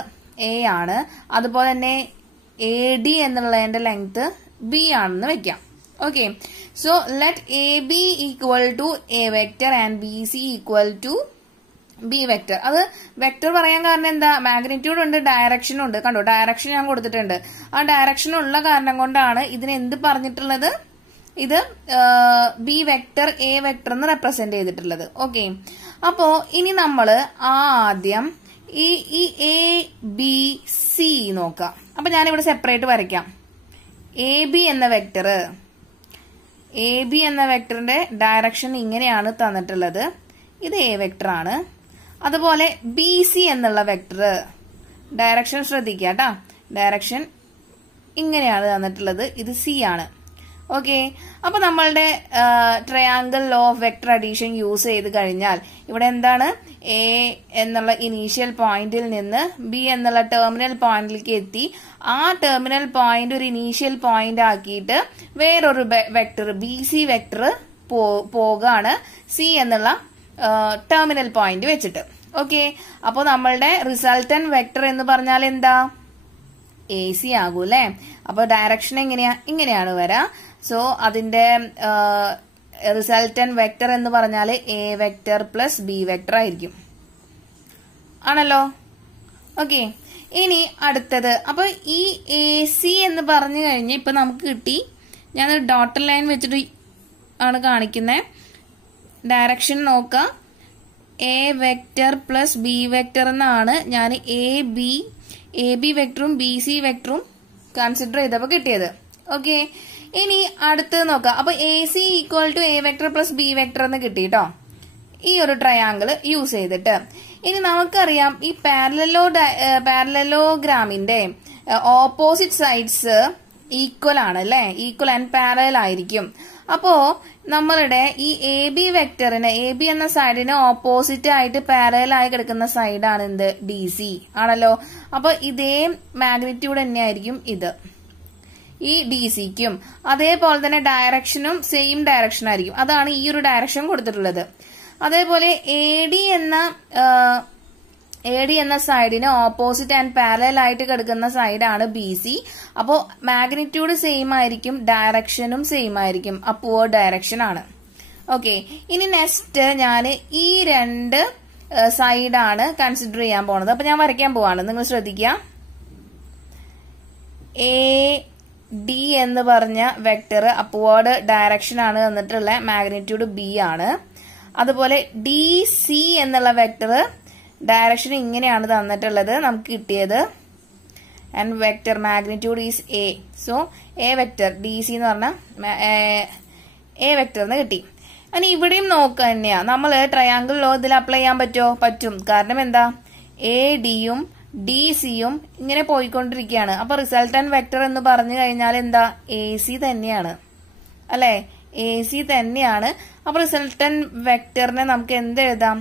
എ ആണ്, അതുപോലെ തന്നെ എ ഡി എന്നുള്ളതിന്റെ ലെങ്ത് ബി ആണെന്ന് വെക്കാം. Okay, so let A B equal to A vector and B C equal to B vector. അത് വെക്ടർ പറയാൻ കാരണം എന്താ, മാഗ്നിറ്റ്യൂഡ് ഉണ്ട്, ഡയറക്ഷനും ഉണ്ട്. കണ്ടോ, ഡയറക്ഷൻ ഞാൻ കൊടുത്തിട്ടുണ്ട്. ആ ഡയറക്ഷൻ ഉള്ള കാരണം കൊണ്ടാണ് ഇതിന് എന്ത് പറഞ്ഞിട്ടുള്ളത്, ഇത് ബി വെക്ടർ എ വെക്ടർ എന്ന് റെപ്രസെന്റ് ചെയ്തിട്ടുള്ളത്. ഓക്കെ, അപ്പോ ഇനി നമ്മള് ആദ്യം ഈ എ ബി സി നോക്കാം. അപ്പൊ ഞാനിവിടെ സെപ്പറേറ്റ് വരയ്ക്കാം. എ ബി എന്ന വെക്ടറിന്റെ ഡയറക്ഷൻ ഇങ്ങനെയാണ് തന്നിട്ടുള്ളത്. ഇത് എ വെക്ടർ ആണ്. അതുപോലെ ബി സി എന്നുള്ള വെക്ടർ ഡയറക്ഷൻ ശ്രദ്ധിക്കുക കേട്ടാ, ഡയറക്ഷൻ ഇങ്ങനെയാണ് തന്നിട്ടുള്ളത്. ഇത് സി ആണ്. ഓക്കെ, അപ്പൊ നമ്മളുടെ triangle law of vector addition use ചെയ്ത് കഴിഞ്ഞാൽ ഇവിടെ എന്താണ്, എ എന്നുള്ള ഇനീഷ്യൽ പോയിന്റിൽ നിന്ന് ബി എന്നുള്ള ടെർമിനൽ പോയിന്റിലേക്ക് എത്തി. ആ ടെർമിനൽ പോയിന്റ് ഒരു ഇനീഷ്യൽ പോയിന്റ് ആക്കിയിട്ട് വേറൊരു വെക്ടർ ബി സി വെക്ടർ പോകാണ് സി എന്നുള്ള ടെർമിനൽ പോയിന്റ് വെച്ചിട്ട്. ഓക്കെ, അപ്പൊ നമ്മളുടെ റിസൾട്ടന്റ് വെക്ടർ എന്ന് പറഞ്ഞാൽ എന്താ, എ സി ആകൂല്ലേ. അപ്പൊ ഡയറക്ഷൻ എങ്ങനെയാ, ഇങ്ങനെയാണ് വരാ. സോ അതിന്റെ റിസൾട്ടന്റ് വെക്ടർ എന്ന് പറഞ്ഞാൽ A vector plus B vector ആയിരിക്കും, ആണല്ലോ. ഓക്കെ, ഇനി അടുത്തത്, അപ്പൊ ഈ എ സി എന്ന് പറഞ്ഞു കഴിഞ്ഞ് ഇപ്പൊ നമുക്ക് കിട്ടി. ഞാനൊരു ഡോട്ടർ ലൈൻ വെച്ചിട്ട് ആണ് കാണിക്കുന്നത്. ഡയറക്ഷൻ നോക്കാം, A vector plus B vector എന്നാണ് ഞാൻ എ ബി വെക്ടറും ബി സി വെക്ടറും കൺസിഡർ ചെയ്തപ്പോ കിട്ടിയത്. ഓക്കെ, ഇനി അടുത്തത് നോക്കാം. അപ്പൊ A C equal to A vector plus B vector എന്ന് കിട്ടിട്ടോ, ഈ ഒരു ട്രയാങ്കിൾ യൂസ് ചെയ്തിട്ട്. ഇനി നമുക്കറിയാം ഈ പാരലലോഗ്രാമിന്റെ ഓപ്പോസിറ്റ് സൈഡ്സ് ഈക്വൽ ആണ് അല്ലെ, ഈക്വൽ ആൻഡ് പാരലൽ ആയിരിക്കും. അപ്പോ നമ്മളുടെ ഈ എ ബി വെക്ടറിന്, എ ബി എന്ന സൈഡിന് ഓപ്പോസിറ്റ് ആയിട്ട് പാരലൽ ആയി കിടക്കുന്ന സൈഡാണ് എന്ത്, ഡി സി ആണല്ലോ. അപ്പൊ ഇതേ മാഗ്നിറ്റ്യൂഡ് തന്നെയായിരിക്കും ഇത് ഈ ഡി സിക്കും. അതേപോലെ തന്നെ ഡയറക്ഷനും സെയിം ഡയറക്ഷൻ ആയിരിക്കും. അതാണ് ഈ ഒരു ഡയറക്ഷൻ കൊടുത്തിട്ടുള്ളത്. അതേപോലെ എ ഡി എന്ന സൈഡിന് ഓപ്പോസിറ്റ് ആൻഡ് പാരലൽ ആയിട്ട് കിടക്കുന്ന സൈഡാണ് ബി സി. അപ്പോ മാഗ്നിറ്റ്യൂഡ് സെയിം ആയിരിക്കും, ഡയറക്ഷനും സെയിം ആയിരിക്കും, അപ്വേർഡ് ഡയറക്ഷൻ ആണ്. ഓക്കെ, ഇനി നെക്സ്റ്റ് ഞാൻ ഈ രണ്ട് സൈഡാണ് കൺസിഡർ ചെയ്യാൻ പോണത്. അപ്പൊ ഞാൻ വരയ്ക്കാൻ പോവാണ്, നിങ്ങൾ ശ്രദ്ധിക്കുക. എ ഡി എന്ന് പറഞ്ഞ വെക്ടർ അപ്വേർഡ് ഡയറക്ഷൻ ആണ് തന്നിട്ടുള്ള, മാഗ്നിറ്റ്യൂഡ് ബി ആണ്. അതുപോലെ ഡി സി എന്നുള്ള വെക്ടർ ഡയറക്ഷൻ ഇങ്ങനെയാണ് തന്നിട്ടുള്ളത് നമുക്ക് കിട്ടിയത്. And vector magnitude is A. So A vector D C എന്ന് പറഞ്ഞ എ വെക്ടർ എന്ന് കിട്ടി. ഇനി ഇവിടെയും നോക്കുക തന്നെയാ, നമ്മൾ ട്രയാങ്കിൾ ലോ ഇതിൽ അപ്ലൈ ചെയ്യാൻ പറ്റും. കാരണം എന്താ, എ ഡിയും ഡി സിയും ഇങ്ങനെ പോയിക്കൊണ്ടിരിക്കുകയാണ്. അപ്പൊ റിസൾട്ടന്റ് വെക്ടർ എന്ന് പറഞ്ഞു കഴിഞ്ഞാൽ എന്താ, എ സി തന്നെയാണ് അല്ലെ, എ സി തന്നെയാണ്. അപ്പൊ റിസൾട്ടന്റ് വെക്ടറിനെ നമുക്ക് എന്ത് എഴുതാം,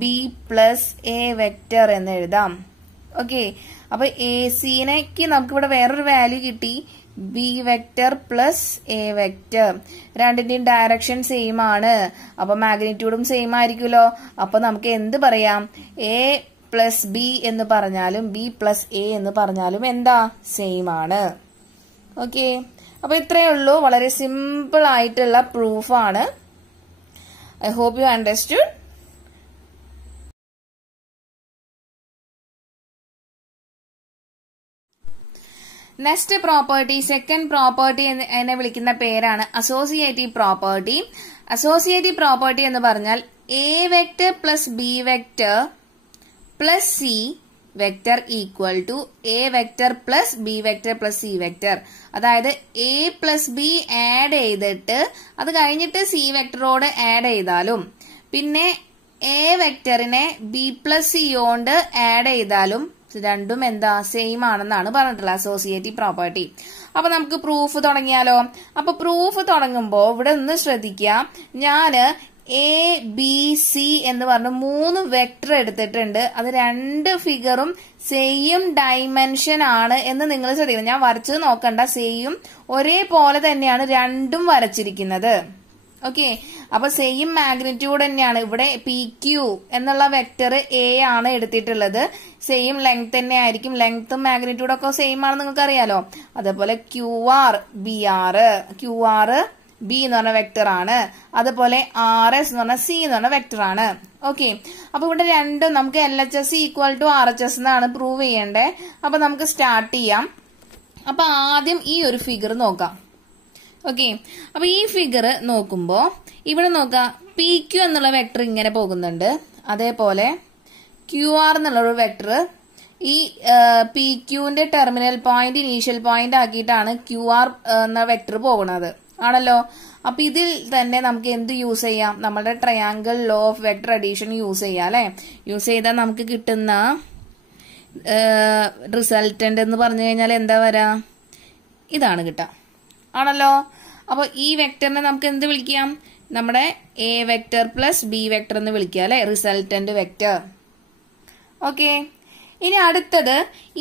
ബി പ്ലസ് എ വെക്ടർ എന്ന് എഴുതാം. ഓക്കെ, അപ്പൊ എ സിനേക്ക് നമുക്ക് ഇവിടെ വേറൊരു വാല്യൂ കിട്ടി, B vector plus A vector. രണ്ടിന്റെയും ഡയറക്ഷൻ സെയിം ആണ്, അപ്പൊ മാഗ്നിറ്റ്യൂഡും സെയിം ആയിരിക്കുമല്ലോ. അപ്പൊ നമുക്ക് എന്ത് പറയാം, എ പ്ലസ് ബി എന്ന് പറഞ്ഞാലും ബി പ്ലസ് എ എന്ന് പറഞ്ഞാലും എന്താ, സെയിം ആണ്. ഓക്കെ, അപ്പൊ ഇത്രയേ ഉള്ളൂ, വളരെ സിമ്പിൾ ആയിട്ടുള്ള പ്രൂഫാണ്. I hope you understood. Next property, second property എന്നെ വിളിക്കുന്ന പേരാണ് അസോസിയേറ്റീവ് പ്രോപ്പർട്ടി. അസോസിയേറ്റീവ് പ്രോപ്പർട്ടി എന്ന് പറഞ്ഞാൽ A vector plus B vector plus C vector equal to A vector plus B vector plus C vector. അതായത് എ പ്ലസ് ബി ആഡ് ചെയ്തിട്ട് അത് കഴിഞ്ഞിട്ട് സി വെക്ടറോട് ആഡ് ചെയ്താലും പിന്നെ എ വെക്ടറിനെ ബി പ്ലസ് സി കൊണ്ട് ആഡ് ചെയ്താലും രണ്ടും എന്താ സെയിം ആണെന്നാണ് പറഞ്ഞിട്ടുള്ളത് അസോസിയേറ്റീവ് പ്രോപ്പർട്ടി. അപ്പൊ നമുക്ക് പ്രൂഫ് തുടങ്ങിയാലോ. അപ്പൊ പ്രൂഫ് തുടങ്ങുമ്പോ ഇവിടെ ഒന്ന് ശ്രദ്ധിക്കാം, ഞാന് എ ബി സി എന്ന് പറഞ്ഞ് 3 വെക്ടർ എടുത്തിട്ടുണ്ട്. അത് 2 ഫിഗറും സെയിം ഡയമെൻഷൻ ആണ് എന്ന് നിങ്ങൾ ശ്രദ്ധിക്കണം. ഞാൻ വരച്ചത് നോക്കണ്ട, സെയിം ഒരേപോലെ തന്നെയാണ് രണ്ടും വരച്ചിരിക്കുന്നത്. ഓക്കെ, അപ്പൊ സെയിം മാഗ്നിറ്റ്യൂഡ് തന്നെയാണ്. ഇവിടെ പി ക്യൂ എന്നുള്ള വെക്ടർ എ ആണ് എടുത്തിട്ടുള്ളത്. സെയിം ലെങ്ത് തന്നെ ആയിരിക്കും, ലെങ്ത്തും മാഗ്നിറ്റ്യൂഡും ഒക്കെ സെയിം ആണെന്ന് നിങ്ങൾക്ക് അറിയാലോ. അതേപോലെ Q R B R, Q R B എന്ന് പറഞ്ഞ വെക്ടർ ആണ്. അതുപോലെ ആർ എസ് എന്ന് പറഞ്ഞ സി എന്ന് പറഞ്ഞ വെക്ടർ ആണ്. ഓക്കെ, അപ്പൊ ഇവിടെ രണ്ടും നമുക്ക് LHS ഈക്വൽ ടു RHS എന്നാണ് പ്രൂവ് ചെയ്യേണ്ടത്. അപ്പൊ നമുക്ക് സ്റ്റാർട്ട് ചെയ്യാം. അപ്പൊ ആദ്യം ഈ ഒരു ഫിഗർ നോക്കാം. ഓക്കെ, അപ്പൊ ഈ ഫിഗർ നോക്കുമ്പോ ഇവിടെ നോക്കാം, പി ക്യു എന്നുള്ള വെക്ടർ ഇങ്ങനെ പോകുന്നുണ്ട്. അതേപോലെ ക്യു ആർ എന്നുള്ള ഒരു വെക്ടർ ഈ പി ക്യൂവിന്റെ ടെർമിനൽ പോയിന്റ് ഇനീഷ്യൽ പോയിന്റ് ആക്കിയിട്ടാണ് ക്യു ആർ എന്ന വെക്ടർ പോകുന്നത് ആണല്ലോ. അപ്പൊ ഇതിൽ തന്നെ നമുക്ക് എന്ത് യൂസ് ചെയ്യാം, നമ്മുടെ triangle law of vector addition use ചെയ്യാം അല്ലെ. യൂസ് ചെയ്താൽ നമുക്ക് കിട്ടുന്ന റിസൾട്ടന്റ് എന്ന് പറഞ്ഞു കഴിഞ്ഞാൽ എന്താ വരാ, ഇതാണ് കിട്ടുക ആണല്ലോ. അപ്പൊ ഈ വെക്ടറിനെ നമുക്ക് എന്ത് വിളിക്കാം, നമ്മുടെ A vector plus B vector എന്ന് വിളിക്കുക അല്ലെ, റിസൾട്ടന്റ് വെക്ടർ. ഓക്കെ, ഇനി അടുത്തത്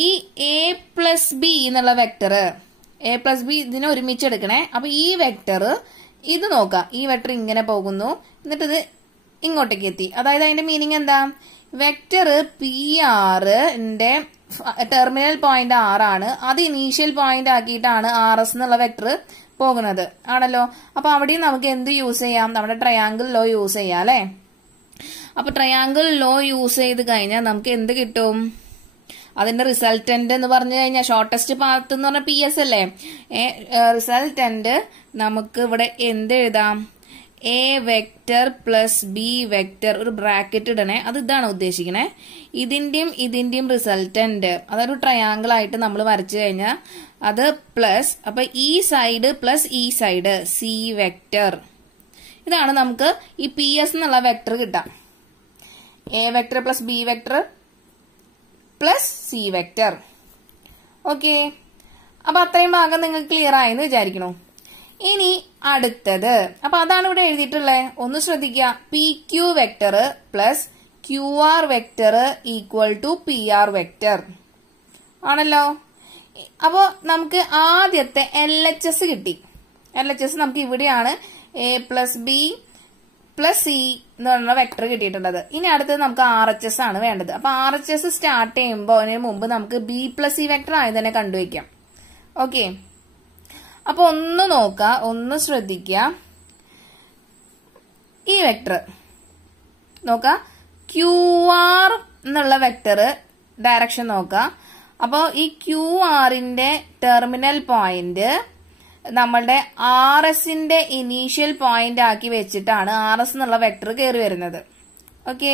ഈ എ പ്ലസ് ബി എന്നുള്ള വെക്ടർ, എ പ്ലസ് ബി ഇതിനെ ഒരുമിച്ച് എടുക്കണേ. അപ്പൊ ഈ വെക്ടർ ഇത് നോക്കാം, ഈ വെക്ടർ ഇങ്ങനെ പോകുന്നു, എന്നിട്ട് ഇത് ഇങ്ങോട്ടേക്ക് എത്തി. അതായത് അതിന്റെ മീനിങ് എന്താ, വെക്ടർ പി ആറിന്റെ ടെർമിനൽ പോയിന്റ് ആർ ആണ്, അത് ഇനീഷ്യൽ പോയിന്റ് ആക്കിയിട്ടാണ് RS എന്നുള്ള വെക്ടർ പോകുന്നത് ആണല്ലോ. അപ്പൊ അവിടെയും നമുക്ക് എന്ത് യൂസ് ചെയ്യാം, നമ്മുടെ ട്രയാങ്കിൾ ലോ യൂസ് ചെയ്യാം അല്ലെ. അപ്പൊ ട്രയാങ്കിൾ ലോ യൂസ് ചെയ്ത് കഴിഞ്ഞാൽ നമുക്ക് എന്ത് കിട്ടും, അതിന്റെ റിസൾട്ടന്റ് എന്ന് പറഞ്ഞു കഴിഞ്ഞാൽ ഷോർട്ടസ്റ്റ് പാത്ത് എന്ന് പറഞ്ഞാൽ PS അല്ലേ. റിസൾട്ടന്റ് നമുക്ക് ഇവിടെ എന്ത് എഴുതാം, A vector plus B vector, ഒരു ബ്രാക്കറ്റ് ഇടണേ, അത് ഇതാണ് ഉദ്ദേശിക്കണേ. ഇതിന്റെയും റിസൾട്ടന്റ് അതൊരു ട്രയാങ്കിൾ ആയിട്ട് നമ്മൾ വരച്ചു കഴിഞ്ഞാൽ അത് പ്ലസ്, അപ്പൊ ഈ സൈഡ് പ്ലസ് ഈ സൈഡ് സി വെക്ടർ. ഇതാണ് നമുക്ക് ഈ PS എന്നുള്ള വെക്ടർ കിട്ടാം. A vector plus B vector plus C vector. Okay, അപ്പൊ അത്രയും ഭാഗം നിങ്ങൾക്ക് ക്ലിയർ ആയെന്ന് വിചാരിക്കണോ. ഇനി അടുത്തത്, അപ്പൊ അതാണ് ഇവിടെ എഴുതിയിട്ടുള്ളത്, ഒന്ന് ശ്രദ്ധിക്കുക. P Q vector plus Q R vector equal to PR vector ആണല്ലോ. അപ്പോ നമുക്ക് ആദ്യത്തെ LHS കിട്ടി. LHS നമുക്ക് ഇവിടെയാണ് A plus B plus C എന്ന് പറഞ്ഞ വെക്ടർ കിട്ടിയിട്ടുള്ളത്. ഇനി അടുത്തത് നമുക്ക് RHS ആണ് വേണ്ടത്. അപ്പൊ RHS സ്റ്റാർട്ട് ചെയ്യുമ്പോൾ അതിന് മുമ്പ് നമുക്ക് ബി പ്ലസ് സി വെക്ടർ ആയി തന്നെ കണ്ടുവയ്ക്കാം. ഓക്കെ, അപ്പൊ ഒന്ന് നോക്കാം, ഒന്ന് ശ്രദ്ധിക്കുക. ഈ വെക്ടർ നോക്കാം, ക്യു ആർ എന്നുള്ള വെക്ടർ ഡയറക്ഷൻ നോക്കാം. അപ്പോ ഈ ക്യു ആറിന്റെ ടെർമിനൽ പോയിന്റ് നമ്മളുടെ RSന്റെ ഇനീഷ്യൽ പോയിന്റ് ആക്കി വെച്ചിട്ടാണ് RS എന്നുള്ള വെക്ടർ കയറി വരുന്നത്. ഓക്കെ,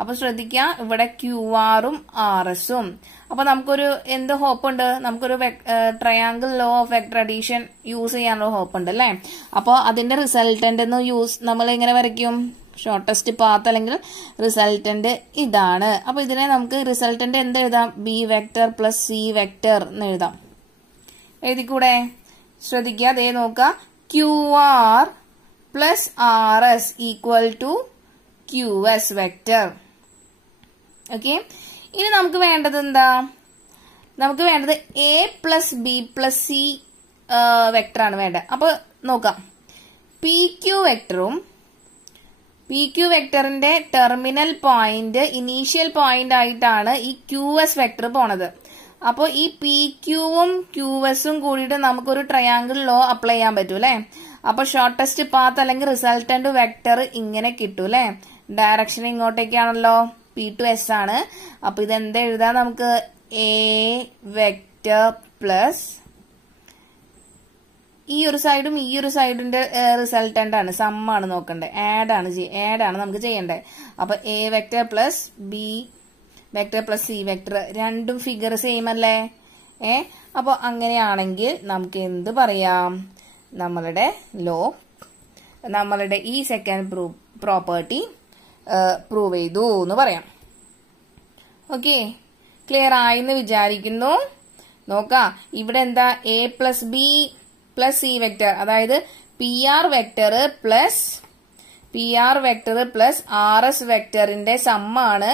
അപ്പൊ ശ്രദ്ധിക്കുക, ഇവിടെ ക്യു ആറും RSഉം. അപ്പൊ നമുക്കൊരു എന്ത് ഹോപ്പ് ഉണ്ട്, നമുക്കൊരു triangle law of vector addition use ചെയ്യാനുള്ള ഹോപ്പ് ഉണ്ട് അല്ലെ. അപ്പൊ അതിന്റെ റിസൾട്ടന്റ് നമ്മൾ എങ്ങനെ വരയ്ക്കും, ഷോർട്ടസ്റ്റ് പാത്ത് അല്ലെങ്കിൽ റിസൾട്ടന്റ് ഇതാണ്. അപ്പൊ ഇതിനെ നമുക്ക് റിസൾട്ടന്റ് എന്ത് എഴുതാം, B vector plus C vector എന്ന് എഴുതാം. എഴുതിക്കൂടെ, ശ്രദ്ധിക്കുക, അതേ നോക്കാം, Q R plus RS equal to QS vector. Okay, ഇനി നമുക്ക് വേണ്ടത് എന്താ, നമുക്ക് വേണ്ടത് A plus B plus C vector ആണ് വേണ്ടത്. അപ്പൊ നോക്കാം, പി ക്യു വെക്ടറും പി ക്യു വെക്ടറിന്റെ ടെർമിനൽ പോയിന്റ് ഇനീഷ്യൽ പോയിന്റ് ആയിട്ടാണ് ഈ QS വെക്ടർ പോണത്. അപ്പൊ ഈ പി ക്യൂവും QSഉം കൂടിയിട്ട് നമുക്കൊരു ട്രയാങ്കിൾ ലോ അപ്ലൈ ചെയ്യാൻ പറ്റൂ അല്ലെ. അപ്പൊ ഷോർട്ടസ്റ്റ് പാത്ത് അല്ലെങ്കിൽ റിസൾട്ടന്റ് വെക്ടർ ഇങ്ങനെ കിട്ടൂ അല്ലെ. ഡയറക്ഷൻ ഇങ്ങോട്ടേക്കാണല്ലോ, P to S ആണ്. അപ്പൊ ഇതെന്താ എഴുതാം, നമുക്ക് എ വെക്ടർ വെക്റ്റർ പ്ലസ് ഈ ഒരു സൈഡും ഈ ഒരു സൈഡിന്റെ റിസൾട്ടന്റ് ആണ്, സമ്മാണ് നോക്കണ്ടേ, ആഡ് ആണ് നമുക്ക് ചെയ്യേണ്ടത്. അപ്പൊ A vector plus B vector plus C vector രണ്ടും ഫിഗർ സെയിം അല്ലേ? അപ്പൊ അങ്ങനെയാണെങ്കിൽ നമുക്ക് എന്ത് പറയാം, നമ്മളുടെ ഈ സെക്കൻഡ് പ്രോപ്പർട്ടി പ്രൂവ് ചെയ്തു എന്ന് പറയാം. ഓക്കെ, ക്ലിയർ ആയിന്ന് വിചാരിക്കുന്നു. നോക്കാം, ഇവിടെ എന്താ A plus B plus C vector, അതായത് P R vector plus R S വെക്റ്ററിന്റെ സമ്മാണ്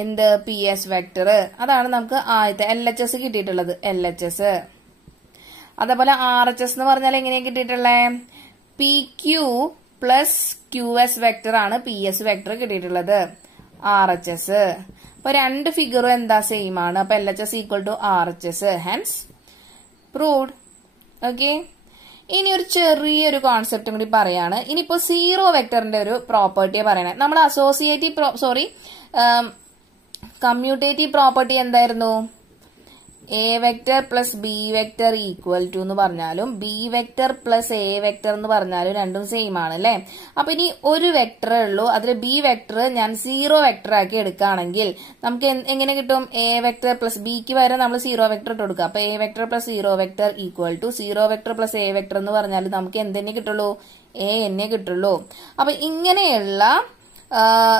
എന്ത്, പി എസ് വെക്റ്റർ. അതാണ് നമുക്ക് ആദ്യത്തെ LHS കിട്ടിയിട്ടുള്ളത്, LHS. അതേപോലെ RHS എന്ന് പറഞ്ഞാൽ എങ്ങനെയാ കിട്ടിയിട്ടുള്ളത്, P Q plus Q S vector ആണ് പി എസ് വെക്റ്റർ കിട്ടിയിട്ടുള്ളത്, RHS. അപ്പൊ രണ്ട് ഫിഗറും എന്താ സെയിം ആണ്. അപ്പൊ LHS equal to RHS, hence proved. Okay, ഇനി ഒരു ചെറിയൊരു കോൺസെപ്റ്റും കൂടി പറയാണ്. ഇനിയിപ്പോ സീറോ വെക്ടറിന്റെ ഒരു പ്രോപ്പർട്ടിയെ പറയണേ. നമ്മൾ കമ്മ്യൂട്ടേറ്റീവ് പ്രോപ്പർട്ടി എന്തായിരുന്നു, A vector plus B vector equal to എന്ന് പറഞ്ഞാലും B vector plus A vector എന്ന് പറഞ്ഞാലും രണ്ടും സെയിം ആണ് അല്ലെ. അപ്പൊ ഇനി ഒരു വെക്ടറേ ഉള്ളൂ, അതിൽ ബി വെക്ടർ ഞാൻ സീറോ വെക്ടർ ആക്കി എടുക്കുകയാണെങ്കിൽ നമുക്ക് എങ്ങനെ കിട്ടും, എ വെക്ടർ പ്ലസ് ബിക്ക് പകരം നമ്മൾ സീറോ വെക്ടർ ഇട്ട് കൊടുക്കുക. അപ്പൊ A vector plus zero vector equal to zero vector plus A vector എന്ന് പറഞ്ഞാൽ നമുക്ക് എന്തെന്നെ കിട്ടുള്ളൂ, എ എന്നെ കിട്ടുള്ളൂ. അപ്പൊ ഇങ്ങനെയുള്ള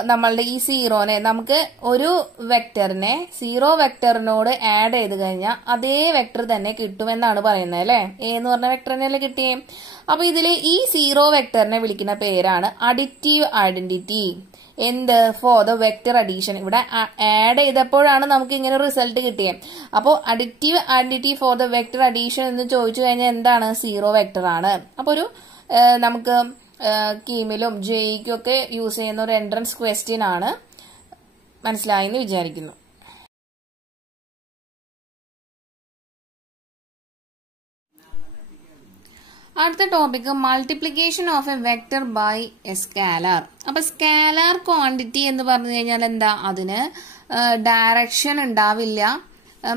നമ്മളുടെ ഈ സീറോനെ നമുക്ക് ഒരു വെക്ടറിനെ സീറോ വെക്ടറിനോട് ആഡ് ചെയ്ത് കഴിഞ്ഞാൽ അതേ വെക്ടർ തന്നെ കിട്ടുമെന്നാണ് പറയുന്നത് അല്ലെ. എ എന്ന് പറഞ്ഞ വെക്ടറിനല്ലേ കിട്ടിയേ. അപ്പൊ ഇതില് ഈ സീറോ വെക്ടറിനെ വിളിക്കുന്ന പേരാണ് അഡിറ്റീവ് ഐഡന്റിറ്റി. എന്ത്, ഫോർ ദ വെക്ടർ അഡീഷൻ. ഇവിടെ ആഡ് ചെയ്തപ്പോഴാണ് നമുക്ക് ഇങ്ങനെ റിസൾട്ട് കിട്ടിയത്. അപ്പോൾ additive identity for the vector addition എന്ന് ചോദിച്ചു കഴിഞ്ഞാൽ എന്താണ്, സീറോ വെക്ടർ ആണ്. അപ്പൊ ഒരു നമുക്ക് കീമിലും ജെയ്ക്കും ഒക്കെ യൂസ് ചെയ്യുന്ന ഒരു എൻട്രൻസ് ക്വസ്റ്റ്യൻ ആണ്. മനസ്സിലായെന്ന് വിചാരിക്കുന്നു. അടുത്ത topic multiplication of a vector by a scalar. അപ്പൊ സ്കാലാർ ക്വാണ്ടിറ്റി എന്ന് പറഞ്ഞു കഴിഞ്ഞാൽ എന്താ, അതിന് ഡയറക്ഷൻ ഉണ്ടാവില്ല,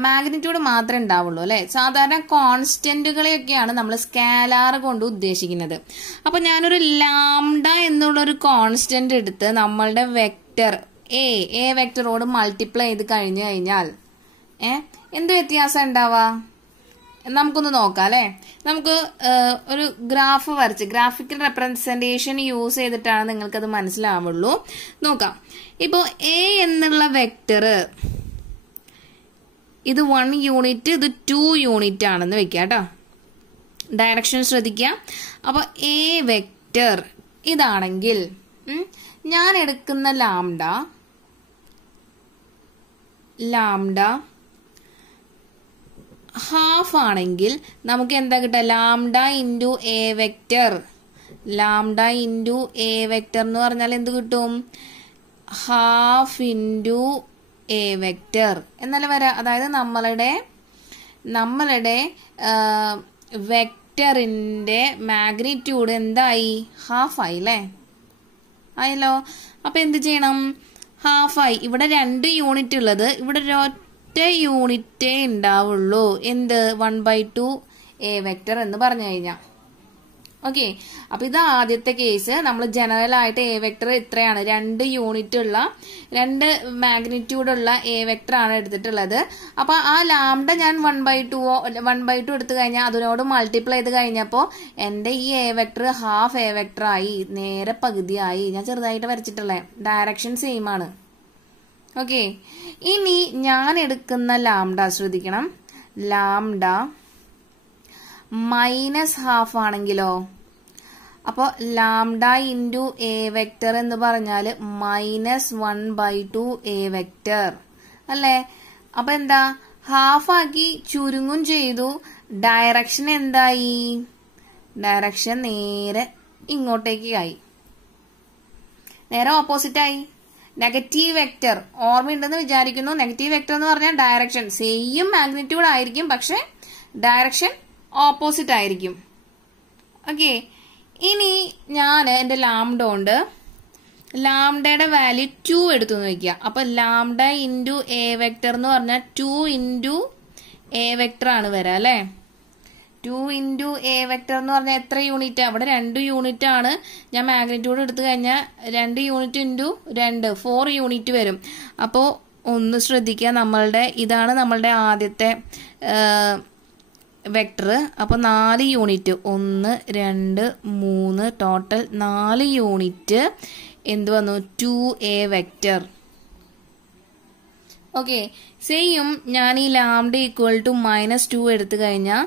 മാഗ്നിറ്റ്യൂഡ് മാത്രമേ ഉണ്ടാവുള്ളൂ അല്ലെ. സാധാരണ കോൺസ്റ്റന്റുകളെയൊക്കെയാണ് നമ്മൾ സ്കാലാർ കൊണ്ട് ഉദ്ദേശിക്കുന്നത്. അപ്പൊ ഞാനൊരു ലാംഡ എന്നുള്ളൊരു കോൺസ്റ്റന്റ് എടുത്ത് നമ്മളുടെ വെക്ടർ എ വെക്ടറോട് മൾട്ടിപ്ലൈ ചെയ്ത് കഴിഞ്ഞു കഴിഞ്ഞാൽ എന്ത് വ്യത്യാസം ഉണ്ടാവാ, നമുക്കൊന്ന് നോക്കാം അല്ലെ. നമുക്ക് ഒരു ഗ്രാഫ് വരച്ച് ഗ്രാഫിക്കൽ റെപ്രസെന്റേഷൻ യൂസ് ചെയ്തിട്ടാണ് നിങ്ങൾക്കത് മനസ്സിലാവുള്ളൂ. നോക്കാം, ഇപ്പോ എ എന്നുള്ള വെക്ടർ ഇത് 1 യൂണിറ്റ്, ഇത് 2 യൂണിറ്റ് ആണെന്ന് വെക്കാം കേട്ടോ. ഡയറക്ഷൻ ശ്രദ്ധിക്കാം. അപ്പൊ എ വെക്ടർ ഇതാണെങ്കിൽ ഞാൻ എടുക്കുന്ന ലാംഡ ഹാഫ് ആണെങ്കിൽ നമുക്ക് എന്താ കിട്ടുക, lambda into A vector. Lambda into A vector എന്ന് പറഞ്ഞാൽ എന്ത് കിട്ടും, ഹാഫ് ഇൻറ്റു എ വെക്ടർ എന്നല്ല വരാം. അതായത് നമ്മളുടെ വെക്ടറിന്റെ മാഗ്നിറ്റ്യൂഡ് എന്തായി, ഹാഫ് ആയി അല്ലേ, ആയല്ലോ. അപ്പൊ എന്ത് ചെയ്യണം, ഹാഫ് ആയി. ഇവിടെ 2 യൂണിറ്റ് ഉള്ളത് ഇവിടെ ഒറ്റ യൂണിറ്റേ ഉണ്ടാവുള്ളൂ, എന്ത്, 1/2 എ വെക്ടർ എന്ന് പറഞ്ഞു കഴിഞ്ഞാൽ. ഓക്കെ, അപ്പൊ ഇത് ആദ്യത്തെ കേസ്. നമ്മൾ ജനറൽ ആയിട്ട് എ വെക്ടർ ഇത്രയാണ്, 2 യൂണിറ്റ് ഉള്ള 2 മാഗ്നിറ്റ്യൂഡ് ഉള്ള എ വെക്ടർ ആണ് എടുത്തിട്ടുള്ളത്. അപ്പൊ ആ ലാംഡ ഞാൻ 1/2 എടുത്തു കഴിഞ്ഞാൽ അതിനോട് മൾട്ടിപ്ലൈ ചെയ്ത് കഴിഞ്ഞപ്പോ എന്റെ ഈ A vector half A vector ആയി, നേരെ പകുതിയായി. ഞാൻ ചെറുതായിട്ട് വരച്ചിട്ടുള്ളേ, ഡയറക്ഷൻ സെയിം ആണ്. ഓക്കെ, ഇനി ഞാൻ എടുക്കുന്ന ലാംഡ ശ്രദ്ധിക്കണം, ലാംഡ മൈനസ് ഹാഫ് ആണെങ്കിലോ, അപ്പോ ലാംഡ ഇൻറ്റു എ വെക്ടർ എന്ന് പറഞ്ഞാല് -1/2 എ വെക്ടർ അല്ലേ. അപ്പൊ എന്താ, ഹാഫ് ആക്കി ചുരുങ്ങും ചെയ്തു. ഡയറക്ഷൻ എന്തായി, ഡയറക്ഷൻ നേരെ ഇങ്ങോട്ടേക്ക് ആയി, നേരെ ഓപ്പോസിറ്റ് ആയി. നെഗറ്റീവ് വെക്ടർ ഓർമ്മയുണ്ടെന്ന് വിചാരിക്കുന്നു. നെഗറ്റീവ് വെക്ടർ എന്ന് പറഞ്ഞാൽ ഡയറക്ഷൻ സെയിം മാഗ്നിറ്റ്യൂഡ് ആയിരിക്കും, പക്ഷെ ഡയറക്ഷൻ ഓപ്പോസിറ്റ് ആയിരിക്കും. ഓക്കെ, ഇനി ഞാൻ എന്റെ ലാംഡ കൊണ്ട് ലാംഡയുടെ വാല്യൂ 2 എടുത്തു വെക്കുക. അപ്പൊ ലാംഡ ഇൻറ്റു എ വെക്ടർ എന്ന് പറഞ്ഞാൽ 2 ഇൻറ്റു എ വെക്ടർ ആണ് വരാ അല്ലെ. 2 into എ വെക്ടർ എന്ന് പറഞ്ഞാൽ എത്ര യൂണിറ്റ്? അവിടെ 2 യൂണിറ്റ് ആണ്. ഞാൻ മാഗ്നിറ്റ്യൂഡ് എടുത്തു കഴിഞ്ഞാൽ 2 യൂണിറ്റ് ഇൻറ്റു 2 4 യൂണിറ്റ് വരും. അപ്പോൾ ഒന്ന് ശ്രദ്ധിക്കുക, ഇതാണ് നമ്മളുടെ ആദ്യത്തെ വെക്ടർ. അപ്പോൾ 4 യൂണിറ്റ് 1 2 3 ടോട്ടൽ 4 യൂണിറ്റ് എന്ത് വന്നു? 2a vector. ഓക്കെ, സെയിം ഞാൻ ഈ ലാംഡ ഈക്വൽ ടു -2 എടുത്തു കഴിഞ്ഞാൽ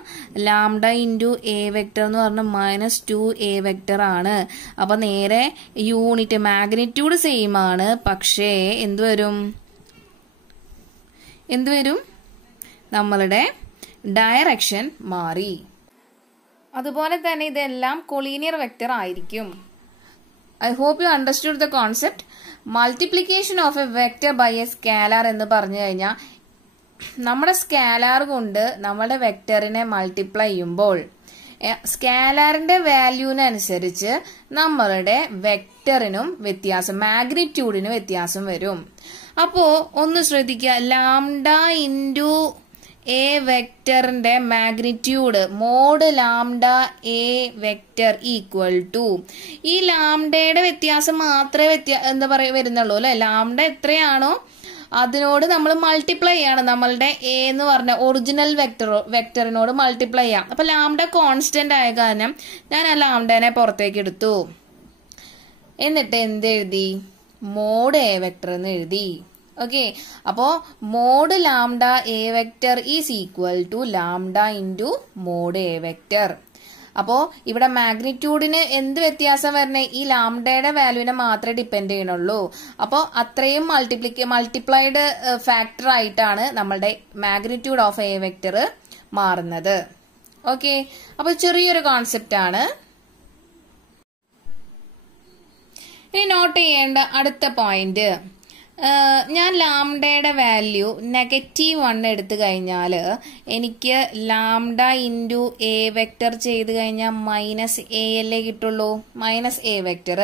ലാംഡ ഇൻറ്റു എ വെക്ടർ എന്ന് പറഞ്ഞാൽ -2a വെക്ടർ ആണ്. അപ്പൊ നേരെ യൂണിറ്റ് മാഗ്നിറ്റ്യൂഡ് സെയിം ആണ്, പക്ഷേ എന്ത് വരും? നമ്മളുടെ ഡയറക്ഷൻ മാറി. അതുപോലെ തന്നെ ഇതെല്ലാം കൊളീനിയർ വെക്ടർ ആയിരിക്കും. I hope you understood the concept. Multiplication of a vector by a scalar എന്ന് പറഞ്ഞു കഴിഞ്ഞാൽ നമ്മുടെ സ്കാലാർ കൊണ്ട് നമ്മുടെ വെക്ടറിനെ മൾട്ടിപ്ലൈ ചെയ്യുമ്പോൾ സ്കാലാറിന്റെ വാല്യൂവിനനുസരിച്ച് നമ്മളുടെ വെക്ടറിനും വ്യത്യാസം, മാഗ്നിറ്റ്യൂഡിന് വ്യത്യാസം വരും. അപ്പോ ഒന്ന് ശ്രദ്ധിക്കുക, ലാംഡ ഇൻറ്റു എ വെക്ടറിന്റെ magnitude mod lambda A vector equal to ഈ ലാംഡയുടെ വ്യത്യാസം മാത്രമേ വരുന്നുള്ളൂ അല്ലെ. ലാംഡ എത്രയാണോ അതിനോട് നമ്മൾ മൾട്ടിപ്ലൈ ചെയ്യാണ്. നമ്മളുടെ എ എന്ന് പറഞ്ഞ ഒറിജിനൽ വെക്ടറിനോട് മൾട്ടിപ്ലൈ ചെയ്യാം. അപ്പൊ ലാംഡ കോൺസ്റ്റന്റ് ആയ കാരണം ഞാൻ ആ ലാംഡനെ പുറത്തേക്ക് എടുത്തു. എന്നിട്ട് എന്ത് എഴുതി? മോഡ് എ വെക്ടർ എന്ന് എഴുതി. ഓക്കെ, അപ്പോ mod lambda A vector is equal to lambda into mod A vector. അപ്പോ ഇവിടെ മാഗ്നിറ്റ്യൂഡിന് എന്ത് വ്യത്യാസം വരണേ? ഈ ലാംഡയുടെ വാല്യൂവിനെ മാത്രമേ ഡിപ്പെൻഡ് ചെയ്യണുള്ളൂ. അപ്പോൾ അത്രയും മൾട്ടിപ്ലൈഡ് ഫാക്ടർ ആയിട്ടാണ് നമ്മളുടെ മാഗ്നിറ്റ്യൂഡ് ഓഫ് എ വെക്ടർ മാറുന്നത്. ഓക്കെ, അപ്പൊ ചെറിയൊരു കോൺസെപ്റ്റ് ആണ്. ഇനി നോട്ട് ചെയ്യേണ്ട അടുത്ത പോയിന്റ്, ഞാൻ ലാംഡയുടെ വാല്യൂ -1 എടുത്തു കഴിഞ്ഞാൽ എനിക്ക് ലാംഡ ഇൻറ്റു എ വെക്ടർ ചെയ്ത് കഴിഞ്ഞാൽ -a അല്ലേ കിട്ടുള്ളൂ, -a വെക്ടർ.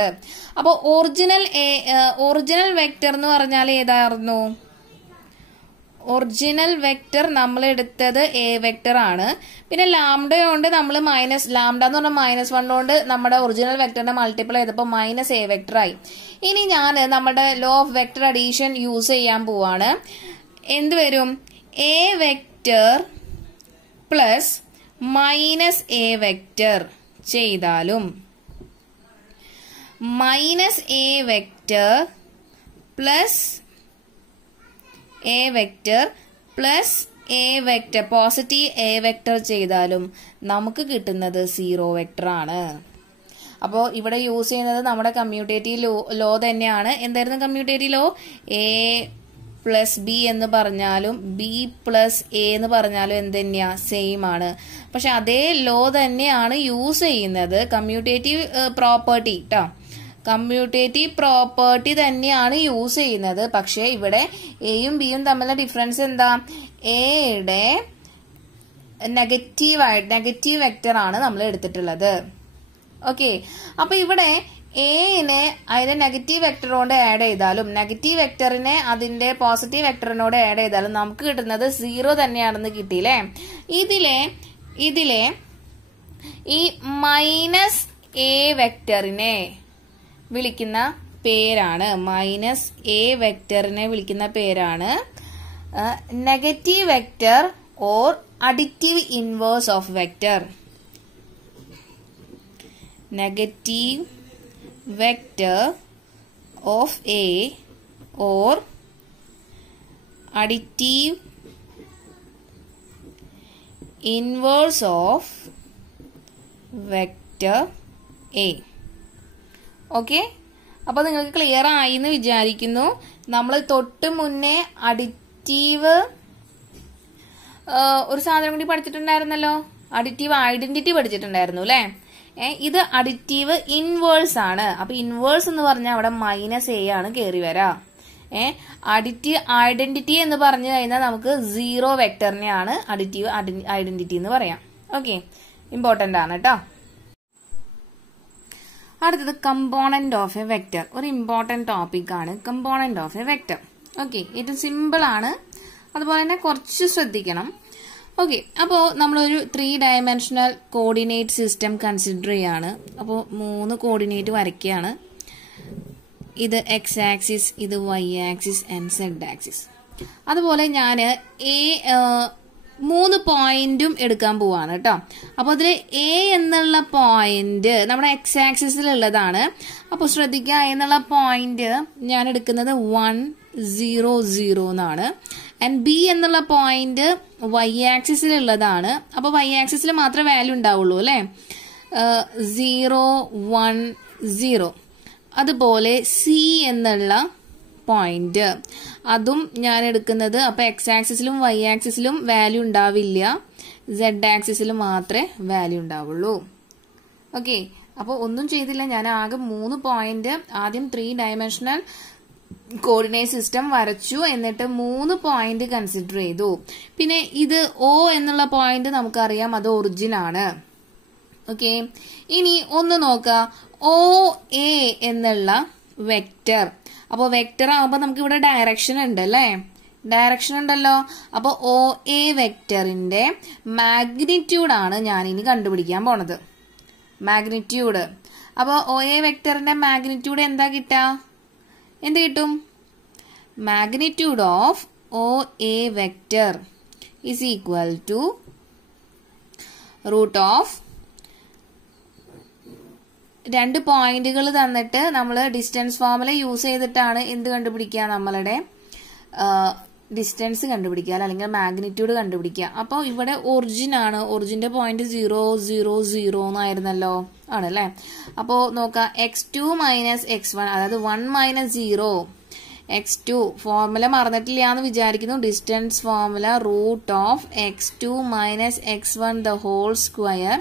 അപ്പോൾ ഒറിജിനൽ വെക്ടർ എന്ന് പറഞ്ഞാൽ ഏതായിരുന്നു? ഒറിജിനൽ വെക്ടർ നമ്മൾ എടുത്തത് എ വെക്ടർ ആണ്. പിന്നെ ലാംഡ കൊണ്ട് നമ്മൾ ലാംഡ എന്ന് പറഞ്ഞാൽ -1 കൊണ്ട് നമ്മുടെ ഒറിജിനൽ വെക്ടറിനെ മൾട്ടിപ്ലൈ ചെയ്തപ്പോൾ -a വെക്ടർ ആയി. ഇനി ഞാൻ നമ്മുടെ law of vector addition use ചെയ്യാൻ പോവാണ്. എന്ത് വരും? A vector plus -a vector ചെയ്താലും -a vector plus A vector plus A vector positive A vector ചെയ്താലും നമുക്ക് കിട്ടുന്നത് 0 വെക്ടർ ആണ്. അപ്പോൾ ഇവിടെ യൂസ് ചെയ്യുന്നത് നമ്മുടെ കമ്മ്യൂട്ടേറ്റീവ് ലോ തന്നെയാണ്. എന്തായിരുന്നു commutative law? A plus B എന്ന് പറഞ്ഞാലും ബി പ്ലസ് എ എന്ന് പറഞ്ഞാലും എന്ത് തന്നെയാ? സെയിം ആണ്. പക്ഷെ അതേ ലോ തന്നെയാണ് യൂസ് ചെയ്യുന്നത്. കമ്മ്യൂട്ടേറ്റീവ് പ്രോപ്പർട്ടി ട്ടോ, കമ്മ്യൂട്ടേറ്റീവ് പ്രോപ്പർട്ടി തന്നെയാണ് യൂസ് ചെയ്യുന്നത്. പക്ഷെ ഇവിടെ എയും ബിയും തമ്മിലുള്ള ഡിഫറൻസ് എന്താ? എയുടെ നെഗറ്റീവ് വെക്ടർ ആണ് നമ്മൾ എടുത്തിട്ടുള്ളത്. ഓക്കെ, അപ്പൊ ഇവിടെ എനെ അതിന്റെ നെഗറ്റീവ് വെക്ടറിനോട് ആഡ് ചെയ്താലും നെഗറ്റീവ് വെക്ടറിനെ അതിന്റെ പോസിറ്റീവ് വെക്ടറിനോട് ആഡ് ചെയ്താലും നമുക്ക് കിട്ടുന്നത് 0 തന്നെയാണെന്ന് കിട്ടിയില്ലേ. ഇതിലെ ഈ -a വെക്ടറിനെ വിളിക്കുന്ന പേരാണ് negative vector or additive inverse of vector. Negative vector of A or additive inverse of vector A. Okay, അപ്പൊ നിങ്ങൾക്ക് ക്ലിയർ ആയി എന്ന് വിചാരിക്കുന്നു. നമ്മൾ തൊട്ട് മുന്നേ അഡിറ്റീവ് ഒരു സാധനം കൂടി പഠിച്ചിട്ടുണ്ടായിരുന്നല്ലോ, അഡിറ്റീവ് ഐഡന്റിറ്റി പഠിച്ചിട്ടുണ്ടായിരുന്നു അല്ലെ. ഇത് അഡിറ്റീവ് ഇൻവേഴ്സ് ആണ്. അപ്പൊ ഇൻവേഴ്സ് എന്ന് പറഞ്ഞാൽ അവിടെ -a ആണ് കയറി വരാ. അഡിറ്റീവ് ഐഡന്റിറ്റി എന്ന് പറഞ്ഞു കഴിഞ്ഞാൽ നമുക്ക് 0 വെക്ടറിനെയാണ് അഡിറ്റീവ് ഐഡന്റിറ്റി എന്ന് പറയാം. ഓക്കെ, ഇമ്പോർട്ടന്റ് ആണ് കേട്ടോ. അടുത്തത് കമ്പോണന്റ് ഓഫ് എ വെക്ടർ. ഒരു ഇമ്പോർട്ടന്റ് ടോപ്പിക് ആണ് component of a vector. Okay, ഇത് സിമ്പിൾ ആണ്, അതുപോലെ തന്നെ കുറച്ച് ശ്രദ്ധിക്കണം. ഓക്കെ, അപ്പോൾ നമ്മളൊരു 3 ഡയമെൻഷണൽ കോർഡിനേറ്റ് സിസ്റ്റം കൺസിഡർ ചെയ്യാണ്. അപ്പോൾ 3 കോർഡിനേറ്റ് വരയ്ക്കുകയാണ്. ഇത് എക്സ് ആക്സിസ്, ഇത് y axis and z axis. അതുപോലെ ഞാൻ 3 പോയിന്റും എടുക്കാൻ പോവാണ് കേട്ടോ. അപ്പോൾ അതിൽ എ എന്നുള്ള പോയിന്റ് നമ്മുടെ എക്സ് ആക്സിസിലുള്ളതാണ്. അപ്പോൾ ശ്രദ്ധിക്കുക, എന്നുള്ള പോയിന്റ് ഞാൻ എടുക്കുന്നത് 1 0 0 എന്നാണ്. ആൻഡ് ബി എന്നുള്ള പോയിന്റ് വൈ ആക്സിസിലുള്ളതാണ്. അപ്പോൾ വൈ ആക്സിസിൽ മാത്രമേ വാല്യൂ ഉണ്ടാവുള്ളൂ അല്ലേ, 0 1 0. അതുപോലെ സി എന്നുള്ള പോയിന്റ് അതും ഞാൻ എടുക്കുന്നത്, അപ്പൊ എക്സ് ആക്സിസിലും വൈ ആക്സിസിലും വാല്യൂ ഉണ്ടാവില്ല, സെഡ് ആക്സിസിൽ മാത്രമേ വാല്യൂ ഉണ്ടാവുള്ളൂ. ഓക്കെ, അപ്പോൾ ഒന്നും ചെയ്തില്ല, ഞാൻ ആകെ 3 പോയിന്റ് ആദ്യം 3 ഡയമെൻഷണൽ കോർഡിനേറ്റ് സിസ്റ്റം വരച്ചു, എന്നിട്ട് 3 പോയിന്റ് കൺസിഡർ ചെയ്തു. പിന്നെ ഇത് ഒ എന്നുള്ള പോയിന്റ് നമുക്കറിയാം, അത് ഒറിജിൻ ആണ്. ഓക്കെ, ഇനി ഒന്ന് നോക്കാം, ഒ എ എന്നുള്ള വെക്റ്റർ. അപ്പോൾ വെക്റ്റർ ആകുമ്പോൾ നമുക്ക് ഇവിടെ ഡയറക്ഷൻ ഉണ്ട് അല്ലേ, ഡയറക്ഷൻ ഉണ്ടല്ലോ. അപ്പോൾ ഒ എ വെക്റ്ററിന്റെ മാഗ്നിറ്റ്യൂഡ് ആണ് ഞാൻ ഇനി കണ്ടുപിടിക്കാൻ പോണത്, മാഗ്നിറ്റ്യൂഡ്. അപ്പോൾ ഒ എ വെക്റ്ററിന്റെ മാഗ്നിറ്റ്യൂഡ് എന്താ കിട്ടുക, എന്ത് കിട്ടും? Magnitude of O A vector is equal to root of 2 പോയിന്റുകൾ തന്നിട്ട് നമ്മൾ ഡിസ്റ്റൻസ് ഫോർമുല യൂസ് ചെയ്തിട്ടാണ് എന്ത് കണ്ടുപിടിക്കുക, നമ്മളുടെ ഡിസ്റ്റൻസ് കണ്ടുപിടിക്കുക അല്ലെങ്കിൽ മാഗ്നിറ്റ്യൂഡ് കണ്ടുപിടിക്കുക. അപ്പോൾ ഇവിടെ ഒറിജിൻ ആണ്, ഒറിജിന്റെ പോയിന്റ് 0 0 0 എന്നായിരുന്നല്ലോ, ആണല്ലേ. അപ്പോൾ നോക്കാം, x2 മൈനസ് x1, അതായത് 1 മൈനസ് 0 x2. ഫോർമുല മറന്നിട്ടില്ല എന്ന് വിചാരിക്കുന്നു. Distance formula root of x2 minus x1 the whole square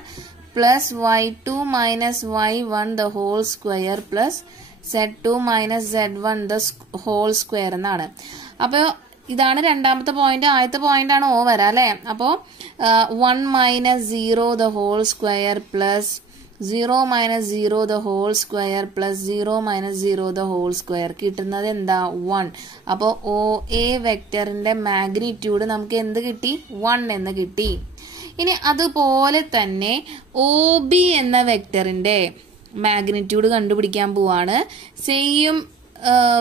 plus y2 minus y1 the whole square plus z2 minus z1 the whole square എന്നാണ്. അപ്പോൾ ഇതാണ് രണ്ടാമത്തെ പോയിന്റ്. ആദ്യത്തെ പോയിന്റ് ആണ് ഓ വരാ അല്ലെ. അപ്പോൾ 1 minus 0 the whole square plus 0 minus 0 the whole square plus 0 minus 0 the whole square കിട്ടുന്നത് എന്താ, 1. അപ്പോൾ ഒ എ വെക്റ്ററിന്റെ മാഗ്നിറ്റ്യൂഡ് നമുക്ക് എന്ത് കിട്ടി, 1 എന്ന് കിട്ടി. ഇനി അതുപോലെ തന്നെ ഒ ബി എന്ന വെക്ടറിന്റെ മാഗ്നിറ്റ്യൂഡ് കണ്ടുപിടിക്കാൻ പോവാണ്. സെയിം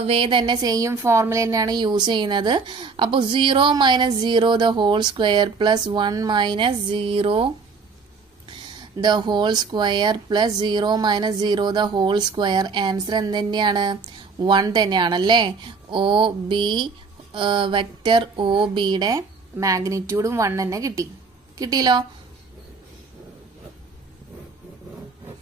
വേ തന്നെ, സെയിം ഫോർമുല തന്നെയാണ് യൂസ് ചെയ്യുന്നത്. അപ്പോൾ 0 minus 0 the whole square plus 1 minus 0 the whole square plus 0 minus 0 the whole square. Answer എന്ത് തന്നെയാണ്, 1 തന്നെയാണല്ലേ. ഒ ബി വെക്ടർ ഒ ബിയുടെ മാഗ്നിറ്റ്യൂഡും 1 തന്നെ കിട്ടി. കിട്ടിയല്ലോ,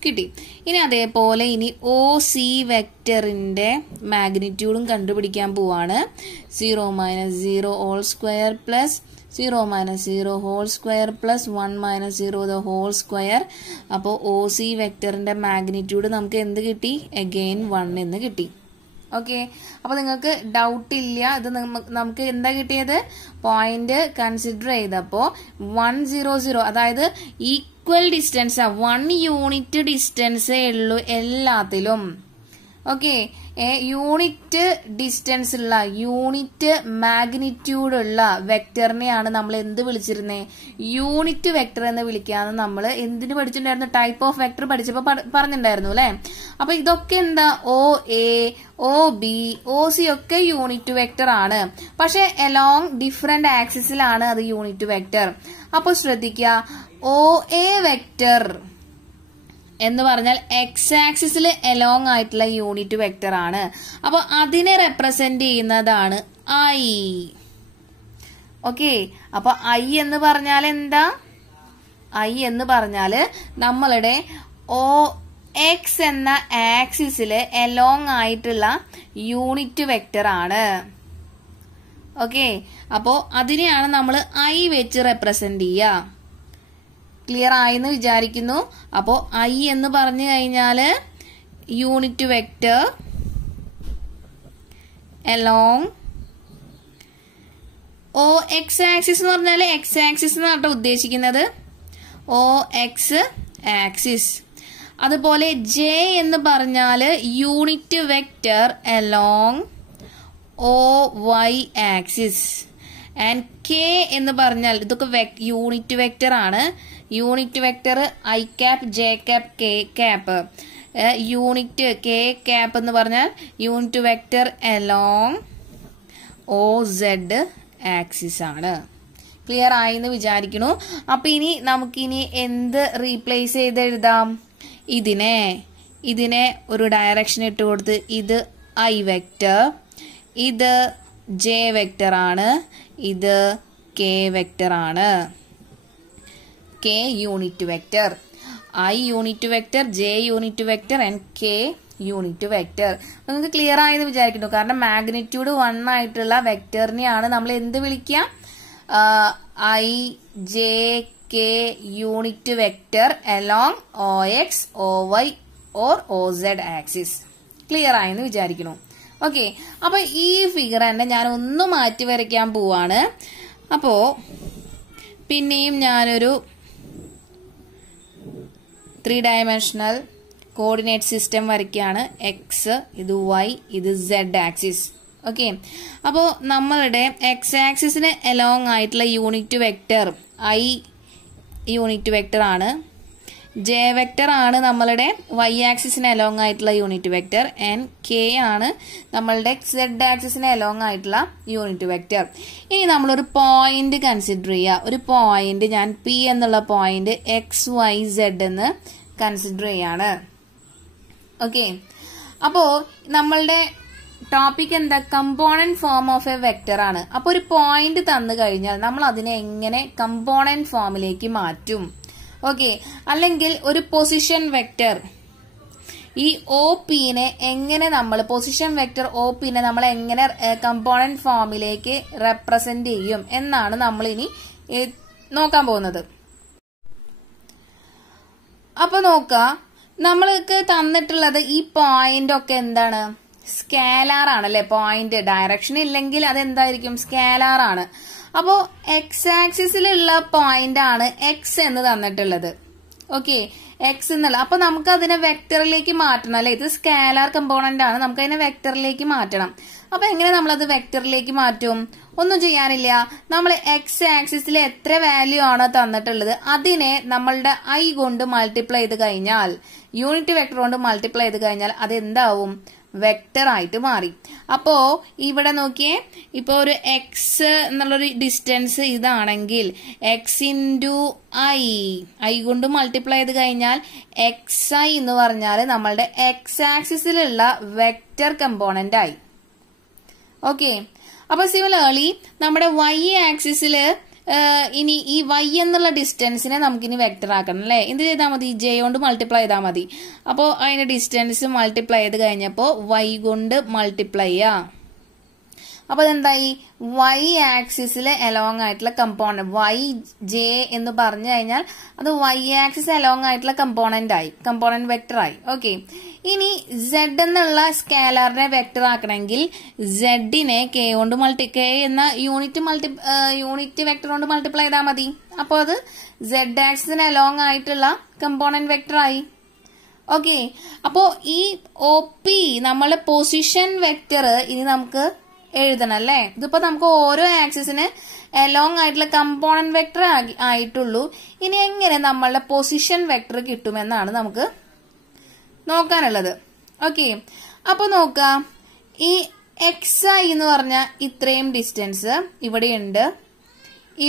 കിട്ടി. ഇനി അതേപോലെ ഇനി ഒ സി വെക്ടറിന്റെ മാഗ്നിറ്റ്യൂഡും കണ്ടുപിടിക്കാൻ പോവാണ്. 0 minus 0 whole square plus 0 minus 0 whole square plus 1 minus 0 the whole square. അപ്പോൾ ഒ സി വെക്ടറിന്റെ മാഗ്നിറ്റ്യൂഡ് നമുക്ക് എന്ത് കിട്ടി, അഗെയിൻ 1 എന്ന് കിട്ടി. ഓക്കെ, അപ്പൊ നിങ്ങൾക്ക് ഡൗട്ട് ഇല്ല, ഇത് നമുക്ക് എന്താ കിട്ടിയത്, പോയിന്റ് കൺസിഡർ ചെയ്തപ്പോ 1 0 0, അതായത് ഈക്വൽ ഡിസ്റ്റൻസ്, 1 യൂണിറ്റ് ഡിസ്റ്റൻസേ ഉള്ളൂ എല്ലാത്തിലും. ഓക്കെ, യൂണിറ്റ് ഡിസ്റ്റൻസ് ഉള്ള, യൂണിറ്റ് മാഗ്നിറ്റ്യൂഡ് ഉള്ള വെക്ടറിനെയാണ് നമ്മൾ എന്ത് വിളിച്ചിരുന്നേ, യൂണിറ്റ് വെക്ടർ എന്ന് വിളിക്കാന്ന് നമ്മൾ എന്തിനു പഠിച്ചിട്ടുണ്ടായിരുന്നു, ടൈപ്പ് ഓഫ് വെക്ടർ പഠിച്ചപ്പോ പറഞ്ഞിട്ടുണ്ടായിരുന്നു അല്ലെ. അപ്പൊ ഇതൊക്കെ എന്താ, O A O B O C ഒക്കെ യൂണിറ്റ് വെക്ടർ ആണ്, പക്ഷെ അലോങ് ഡിഫറെന്റ് ആക്സിസിലാണ് അത് യൂണിറ്റ് വെക്ടർ. അപ്പൊ ശ്രദ്ധിക്കുക, ഒ എ വെക്ടർ എന്ന് പറഞ്ഞാൽ എക്സ് ആക്സിസിൽ അലോങ് ആയിട്ടുള്ള യൂണിറ്റ് വെക്ടർ ആണ്. അപ്പൊ അതിനെ റെപ്രസെന്റ് ചെയ്യുന്നതാണ് ഐ. ഓക്കെ, അപ്പൊ ഐ എന്ന് പറഞ്ഞാൽ എന്താ, ഐ എന്ന് പറഞ്ഞാല് നമ്മളുടെ ഒ എക്സ് എന്ന ആക്സിസില് അലോങ് ആയിട്ടുള്ള യൂണിറ്റ് വെക്ടർ ആണ്. ഓക്കെ, അപ്പോ അതിനെയാണ് നമ്മൾ ഐ വെച്ച് റെപ്രസെന്റ് ചെയ്യുക. ക്ലിയർ ആയെന്ന് വിചാരിക്കുന്നു. അപ്പോ ഐ എന്ന് പറഞ്ഞു കഴിഞ്ഞാല് unit vector along O X axis എന്ന് പറഞ്ഞാൽ എക്സ് ആക്സിസ് എന്നാണ് ഉദ്ദേശിക്കുന്നത്, ഒ എക്സ് ആക്സിസ്. അതുപോലെ ജെ എന്ന് പറഞ്ഞാല് unit vector along O Y axis. And k എന്ന് പറഞ്ഞാൽ ഇതൊക്കെ യൂണിറ്റ് വെക്റ്റർ ആണ്. Unit vector i cap j cap k cap. Unit k cap എന്ന് പറഞ്ഞാൽ unit vector along O Z axis ആണ്. ക്ലിയർ ആയി എന്ന് വിചാരിക്കുന്നു. അപ്പൊ ഇനി നമുക്കിനി എന്ത് റീപ്ലേസ് ചെയ്ത് എഴുതാം? ഇതിനെ ഒരു ഡയറക്ഷൻ ഇട്ട് കൊടുത്ത് ഇത് ഐ വെക്റ്റർ, ഇത് ജെ വെക്റ്റർ ആണ്, ഇത് കെ വെക്റ്റർ ആണ്. K unit vector, I unit vector, J unit vector and K unit vector. നിങ്ങൾക്ക് ക്ലിയർ ആയെന്ന് വിചാരിക്കുന്നു. കാരണം മാഗ്നിറ്റ്യൂഡ് 1 ആയിട്ടുള്ള വെക്റ്ററിനെയാണ് നമ്മൾ എന്ത് വിളിക്കുക? I j k unit vector along O X O Y or O Z axis. Clear ആയെന്ന് വിചാരിക്കുന്നു. ഓക്കെ, അപ്പൊ ഈ ഫിഗർ തന്നെ ഞാൻ ഒന്ന് മാറ്റി വരയ്ക്കാൻ പോവാണ്. അപ്പോ പിന്നെയും ഞാനൊരു 3 ഡയമെൻഷണൽ കോർഡിനേറ്റ് സിസ്റ്റം വരയ്ക്കുകയാണ്. എക്സ്, ഇത് വൈ, ഇത് സെഡ് ആക്സിസ്. ഓക്കെ, അപ്പോ നമ്മളുടെ എക്സ് ആക്സിസിന് അലോങ് ആയിട്ടുള്ള unit vector I unit vector ആണ്. ജെ വെക്റ്റർ ആണ് നമ്മളുടെ വൈ ആക്സിസിന് അലോങ് ആയിട്ടുള്ള യൂണിറ്റ് വെക്റ്റർ ആൻഡ് കെ ആണ് നമ്മളുടെ സെഡ് ആക്സിസിന് അലോങ് ആയിട്ടുള്ള യൂണിറ്റ് വെക്റ്റർ. ഇനി നമ്മളൊരു പോയിന്റ് കൺസിഡർ ചെയ്യുക. ഒരു പോയിന്റ് ഞാൻ പി എന്നുള്ള പോയിന്റ് എക്സ് വൈ സെഡ് എന്ന് കൺസിഡർ ചെയ്യാണ്. ഓക്കെ, അപ്പോ നമ്മളുടെ ടോപ്പിക് എന്താ? Component form of A vector ആണ്. അപ്പൊ ഒരു പോയിന്റ് തന്നു കഴിഞ്ഞാൽ നമ്മൾ അതിനെ എങ്ങനെ കമ്പോണന്റ് ഫോമിലേക്ക് മാറ്റും? ഓക്കെ, അല്ലെങ്കിൽ ഒരു പൊസിഷൻ വെക്റ്റർ, ഈ ഒ പിനെ എങ്ങനെ നമ്മൾ പൊസിഷൻ വെക്റ്റർ ഒ പിനെ നമ്മൾ എങ്ങനെ കമ്പോണന്റ് ഫോമിലേക്ക് റെപ്രസെന്റ് ചെയ്യും എന്നാണ് നമ്മൾ ഇനി നോക്കാൻ പോകുന്നത്. അപ്പൊ നോക്കാം, നമ്മൾക്ക് തന്നിട്ടുള്ളത് ഈ പോയിന്റ് ഒക്കെ എന്താണ്? സ്കേലാർ ആണല്ലേ. പോയിന്റ് ഡയറക്ഷൻ ഇല്ലെങ്കിൽ അതെന്തായിരിക്കും? സ്കേലാർ ആണ്. അപ്പോ എക്സ് ആക്സിസിലുള്ള പോയിന്റ് ആണ് എക്സ് എന്ന് തന്നിട്ടുള്ളത്. ഓക്കെ, എക്സ് എന്നുള്ള. അപ്പൊ നമുക്ക് അതിനെ വെക്ടറിലേക്ക് മാറ്റണം അല്ലെ. ഇത് സ്കേലാർ കമ്പോണന്റ് ആണ്, നമുക്ക് അതിനെ വെക്ടറിലേക്ക് മാറ്റണം. അപ്പൊ എങ്ങനെ നമ്മളത് വെക്ടറിലേക്ക് മാറ്റും? ഒന്നും ചെയ്യാനില്ല. നമ്മൾ എക്സ് ആക്സിസിൽ എത്ര വാല്യൂ ആണോ തന്നിട്ടുള്ളത് അതിനെ നമ്മളുടെ ഐ കൊണ്ട് മൾട്ടിപ്ലൈ ചെയ്ത് കഴിഞ്ഞാൽ, യൂണിറ്റ് വെക്ടർ കൊണ്ട് മൾട്ടിപ്ലൈ ചെയ്ത് കഴിഞ്ഞാൽ അത് എന്താവും? വെക്ടർ ആയിട്ട് മാറി. അപ്പോ ഇവിടെ നോക്കിയേ, ഇപ്പൊ ഒരു എക്സ് എന്നുള്ളൊരു ഡിസ്റ്റൻസ് ഇതാണെങ്കിൽ എക്സ് ഇൻറ്റു ഐ കൊണ്ട് മൾട്ടിപ്ലൈ ചെയ്ത് കഴിഞ്ഞാൽ എക്സ് ഐ എന്ന് പറഞ്ഞാൽ നമ്മളുടെ എക്സ് ആക്സിസിലുള്ള വെക്ടർ കമ്പോണന്റ് ആയി. ഓക്കെ, അപ്പൊ സിമിലർലി നമ്മുടെ വൈ ആക്സിസില് ഇനി ഈ വൈ എന്നുള്ള ഡിസ്റ്റൻസിനെ നമുക്കിനി വെക്ടർ ആക്കണം അല്ലെ. എന്ത് ചെയ്താൽ മതി? ജെ കൊണ്ട് മൾട്ടിപ്ലൈ ചെയ്താൽ മതി. അപ്പോ അതിന്റെ ഡിസ്റ്റൻസ് മൾട്ടിപ്ലൈ ചെയ്ത് കഴിഞ്ഞപ്പോ വൈ കൊണ്ട് മൾട്ടിപ്ലൈ ചെയ്യാം. അപ്പൊ അതെന്തായി? വൈ ആക്സിസിലെ അലോങ് ആയിട്ടുള്ള കമ്പോണന്റ് വൈ ജെ എന്ന് പറഞ്ഞു കഴിഞ്ഞാൽ അത് വൈ ആക്സിസ് അലോങ് ആയിട്ടുള്ള കമ്പോണന്റ് ആയി, കമ്പോണന്റ് വെക്ടർ ആയി. ഓക്കെ, ഇനി സെഡ് എന്നുള്ള സ്കേലാറിനെ വെക്ടർ ആക്കണമെങ്കിൽ സെഡിനെ കെ കൊണ്ട് കെ എന്ന യൂണിറ്റ് വെക്ടർ കൊണ്ട് മൾട്ടിപ്ലൈ ചെയ്താൽ മതി. അപ്പൊ അത് സെഡ് ആക്സിസിന് അലോങ് ആയിട്ടുള്ള കമ്പോണന്റ് വെക്ടർ ആയി. ഓക്കെ, അപ്പോ ഈ ഒ പി നമ്മളെ പൊസിഷൻ വെക്ടർ ഇനി നമുക്ക് എഴുതണം അല്ലേ. ഇതിപ്പോ നമുക്ക് ഓരോ ആക്സിസിന് അലോങ് ആയിട്ടുള്ള കമ്പോണന്റ് വെക്ടർ ആയിട്ടുള്ളൂ. ഇനി എങ്ങനെ നമ്മളുടെ പൊസിഷൻ വെക്ടർ കിട്ടുമെന്നാണ് നമുക്ക് നോക്കാനുള്ളത്. ഓക്കെ, അപ്പൊ നോക്കാം, ഈ എക്സ് ഐ എന്ന് പറഞ്ഞ ഇത്രയും ഡിസ്റ്റൻസ് ഇവിടെയുണ്ട്,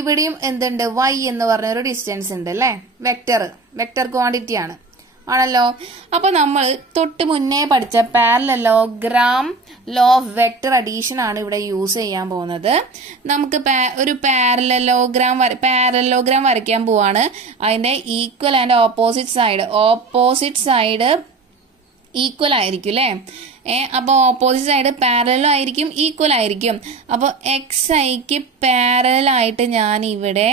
ഇവിടെയും എന്തുണ്ട്? വൈ എന്ന് പറഞ്ഞ ഒരു ഡിസ്റ്റൻസ് ഉണ്ട് അല്ലെ. വെക്ടർ ക്വാണ്ടിറ്റി ആണല്ലോ. അപ്പൊ നമ്മൾ തൊട്ട് മുന്നേ പഠിച്ച parallelogram law of vector addition ആണ് ഇവിടെ യൂസ് ചെയ്യാൻ പോകുന്നത്. നമുക്ക് ഒരു പാരലലോഗ്രാം വരയ്ക്കാൻ പോവാണ്. അതിന്റെ equal and opposite side equal ആയിരിക്കും അല്ലെ. അപ്പൊ ഓപ്പോസിറ്റ് സൈഡ് പാരലലും ആയിരിക്കും, ഈക്വൽ ആയിരിക്കും. അപ്പൊ എക്സ് ഐക്ക് പാരലലായിട്ട് ഞാൻ ഇവിടെ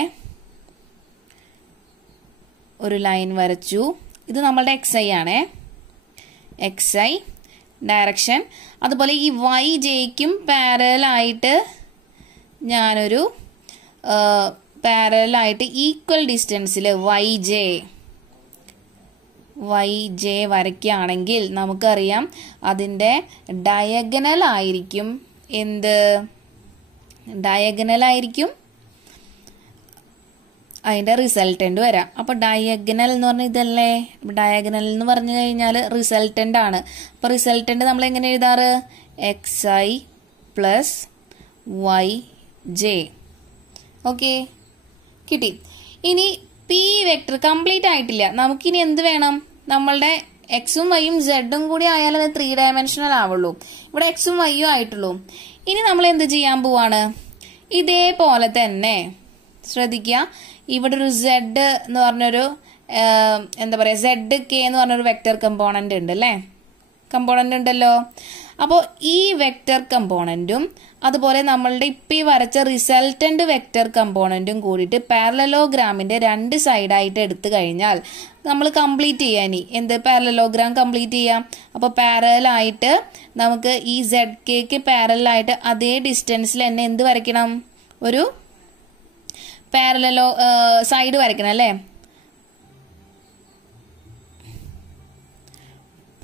ഒരു ലൈൻ വരച്ചു. ഇത് നമ്മളുടെ എക്സ് ഐ ആണേ, എക്സ് ഐ ഡയറക്ഷൻ. അതുപോലെ ഈ വൈ ജെയ്ക്കും പാരലായിട്ട് ഞാനൊരു പാരലായിട്ട് ഈക്വൽ ഡിസ്റ്റൻസിൽ വൈ ജെ വരയ്ക്കുകയാണെങ്കിൽ നമുക്കറിയാം അതിൻ്റെ ഡയഗണൽ ആയിരിക്കും എന്ത്? ഡയഗണൽ ആയിരിക്കും അതിന്റെ റിസൾട്ടന്റ് വരാം. അപ്പൊ ഡയഗണൽ എന്ന് പറഞ്ഞാൽ ഇതല്ലേ, ഡയഗണൽ എന്ന് പറഞ്ഞു കഴിഞ്ഞാൽ റിസൾട്ടന്റ് ആണ്. അപ്പൊ റിസൾട്ടന്റ് നമ്മൾ എങ്ങനെ എഴുതാറ്? xi plus yj. ഓക്കെ, കിട്ടി. ഇനി പി വെക്ടർ കംപ്ലീറ്റ് ആയിട്ടില്ല. നമുക്കിനി എന്ത് വേണം? നമ്മളുടെ എക്സും വൈയും സെഡും കൂടി ആയാലും അത് 3 ഡയമെൻഷണൽ ആവുള്ളൂ. ഇവിടെ എക്സും വൈയും ആയിട്ടുള്ളൂ. ഇനി നമ്മൾ എന്ത് ചെയ്യാൻ പോവാണ്? ഇതേപോലെ തന്നെ ശ്രദ്ധിക്കുക, ഇവിടെ ഒരു സെഡ് എന്ന് പറഞ്ഞൊരു എന്താ പറയാ, സെഡ് കെ എന്ന് പറഞ്ഞൊരു വെക്ടർ കമ്പോണന്റ് ഉണ്ട് അല്ലേ, കമ്പോണന്റ് ഉണ്ടല്ലോ. അപ്പോൾ ഈ വെക്ടർ കമ്പോണന്റും അതുപോലെ നമ്മളുടെ ഇപ്പം ഈ വരച്ച റിസൾട്ടന്റ് വെക്ടർ കമ്പോണന്റും കൂടിയിട്ട് പാരലലോഗ്രാമിന്റെ 2 സൈഡായിട്ട് എടുത്തു കഴിഞ്ഞാൽ നമ്മൾ കംപ്ലീറ്റ് ചെയ്യാൻ എന്ത് പാരലലോഗ്രാം കംപ്ലീറ്റ് ചെയ്യാം. അപ്പോൾ പാരലായിട്ട് നമുക്ക് ഈ സെഡ് കെക്ക് പാരലായിട്ട് അതേ ഡിസ്റ്റൻസിൽ തന്നെ എന്ത് വരയ്ക്കണം? ഒരു പാരലലോ സൈഡ് വരയ്ക്കണം അല്ലേ.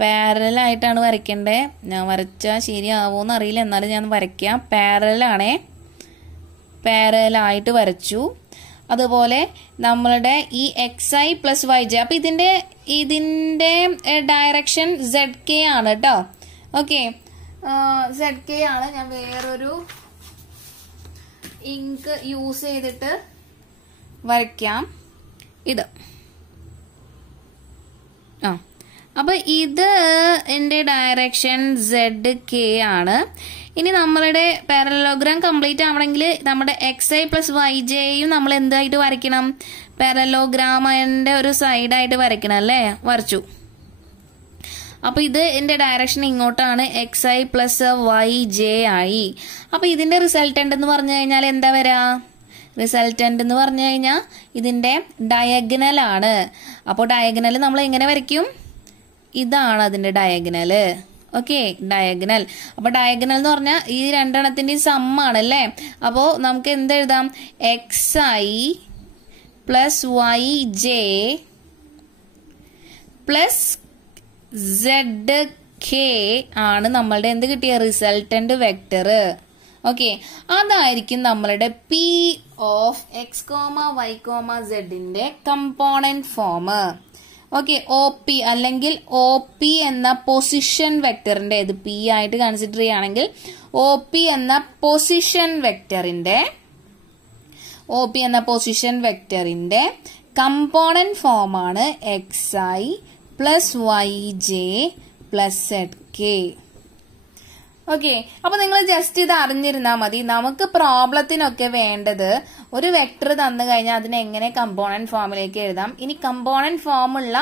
പാരലായിട്ടാണ് വരയ്ക്കേണ്ടത്. ഞാൻ വരച്ചാൽ ശരിയാവോന്ന് അറിയില്ല, എന്നാലും ഞാൻ വരയ്ക്കാം. പാരലാണേ, പാരലായിട്ട് വരച്ചു. അതുപോലെ നമ്മളുടെ ഈ xi പ്ലസ് yj, അപ്പൊ ഇതിന്റെ ഡയറക്ഷൻ ZK ആണ് കേട്ടോ. ഓക്കെ, ZK ആണ്. ഞാൻ വേറൊരു ഇങ്ക് യൂസ് ചെയ്തിട്ട് വരയ്ക്കാം. ഇത് അപ്പൊ ഇത് എന്റെ ഡയറക്ഷൻ ZK ആണ്. ഇനി നമ്മളുടെ പാരലലോഗ്രാം കംപ്ലീറ്റ് ആവണമെങ്കിൽ നമ്മുടെ xi പ്ലസ് yjയും നമ്മൾ എന്തായിട്ട് വരയ്ക്കണം? പാരലലോഗ്രാമിന്റെ ഒരു സൈഡായിട്ട് വരയ്ക്കണം അല്ലേ. വരച്ചു. അപ്പൊ ഇത് എന്റെ ഡയറക്ഷൻ ഇങ്ങോട്ടാണ്, xi പ്ലസ് yj ആയി. അപ്പൊ ഇതിന്റെ റിസൾട്ടന്റ് എന്ന് പറഞ്ഞു കഴിഞ്ഞാൽ എന്താ വരാ? റിസൾട്ടന്റ് എന്ന് പറഞ്ഞു കഴിഞ്ഞാൽ ഇതിന്റെ ഡയഗണൽ ആണ്. അപ്പോൾ ഡയഗണൽ നമ്മൾ എങ്ങനെ വരയ്ക്കും? ഇതാണ് അതിന്റെ ഡയഗണല്. Okay, diagonal. അപ്പൊ ഡയഗണൽ എന്ന് പറഞ്ഞാൽ ഈ രണ്ടെണ്ണത്തിന്റെ സമ്മാണല്ലേ. അപ്പോ നമുക്ക് എന്തെഴുതാം? xi plus yj plus zk ആണ് നമ്മളുടെ എന്ത് കിട്ടിയ റിസൾട്ടന്റ് വെക്ടർ. ഓക്കെ, അതായിരിക്കും നമ്മളുടെ P ഓഫ് x, y, zന്റെ കമ്പോണന്റ് ഫോം. ഓക്കെ, OP അല്ലെങ്കിൽ OP എന്ന പൊസിഷൻ വെക്ടറിന്റെ, ഇത് P ആയിട്ട് കൺസിഡർ ചെയ്യുകയാണെങ്കിൽ OP എന്ന പൊസിഷൻ വെക്ടറിന്റെ കമ്പോണന്റ് ഫോം ആണ് xi plus yj plus zk. Okay, അപ്പൊ നിങ്ങൾ ജസ്റ്റ് ഇത് അറിഞ്ഞിരുന്നാൽ മതി. നമുക്ക് പ്രോബ്ലത്തിനൊക്കെ വേണ്ടത് ഒരു വെക്ടർ തന്നു കഴിഞ്ഞാൽ അതിനെ എങ്ങനെ കമ്പോണന്റ് ഫോമിലേക്ക് എഴുതാം. ഇനി കമ്പോണന്റ് ഫോമുള്ള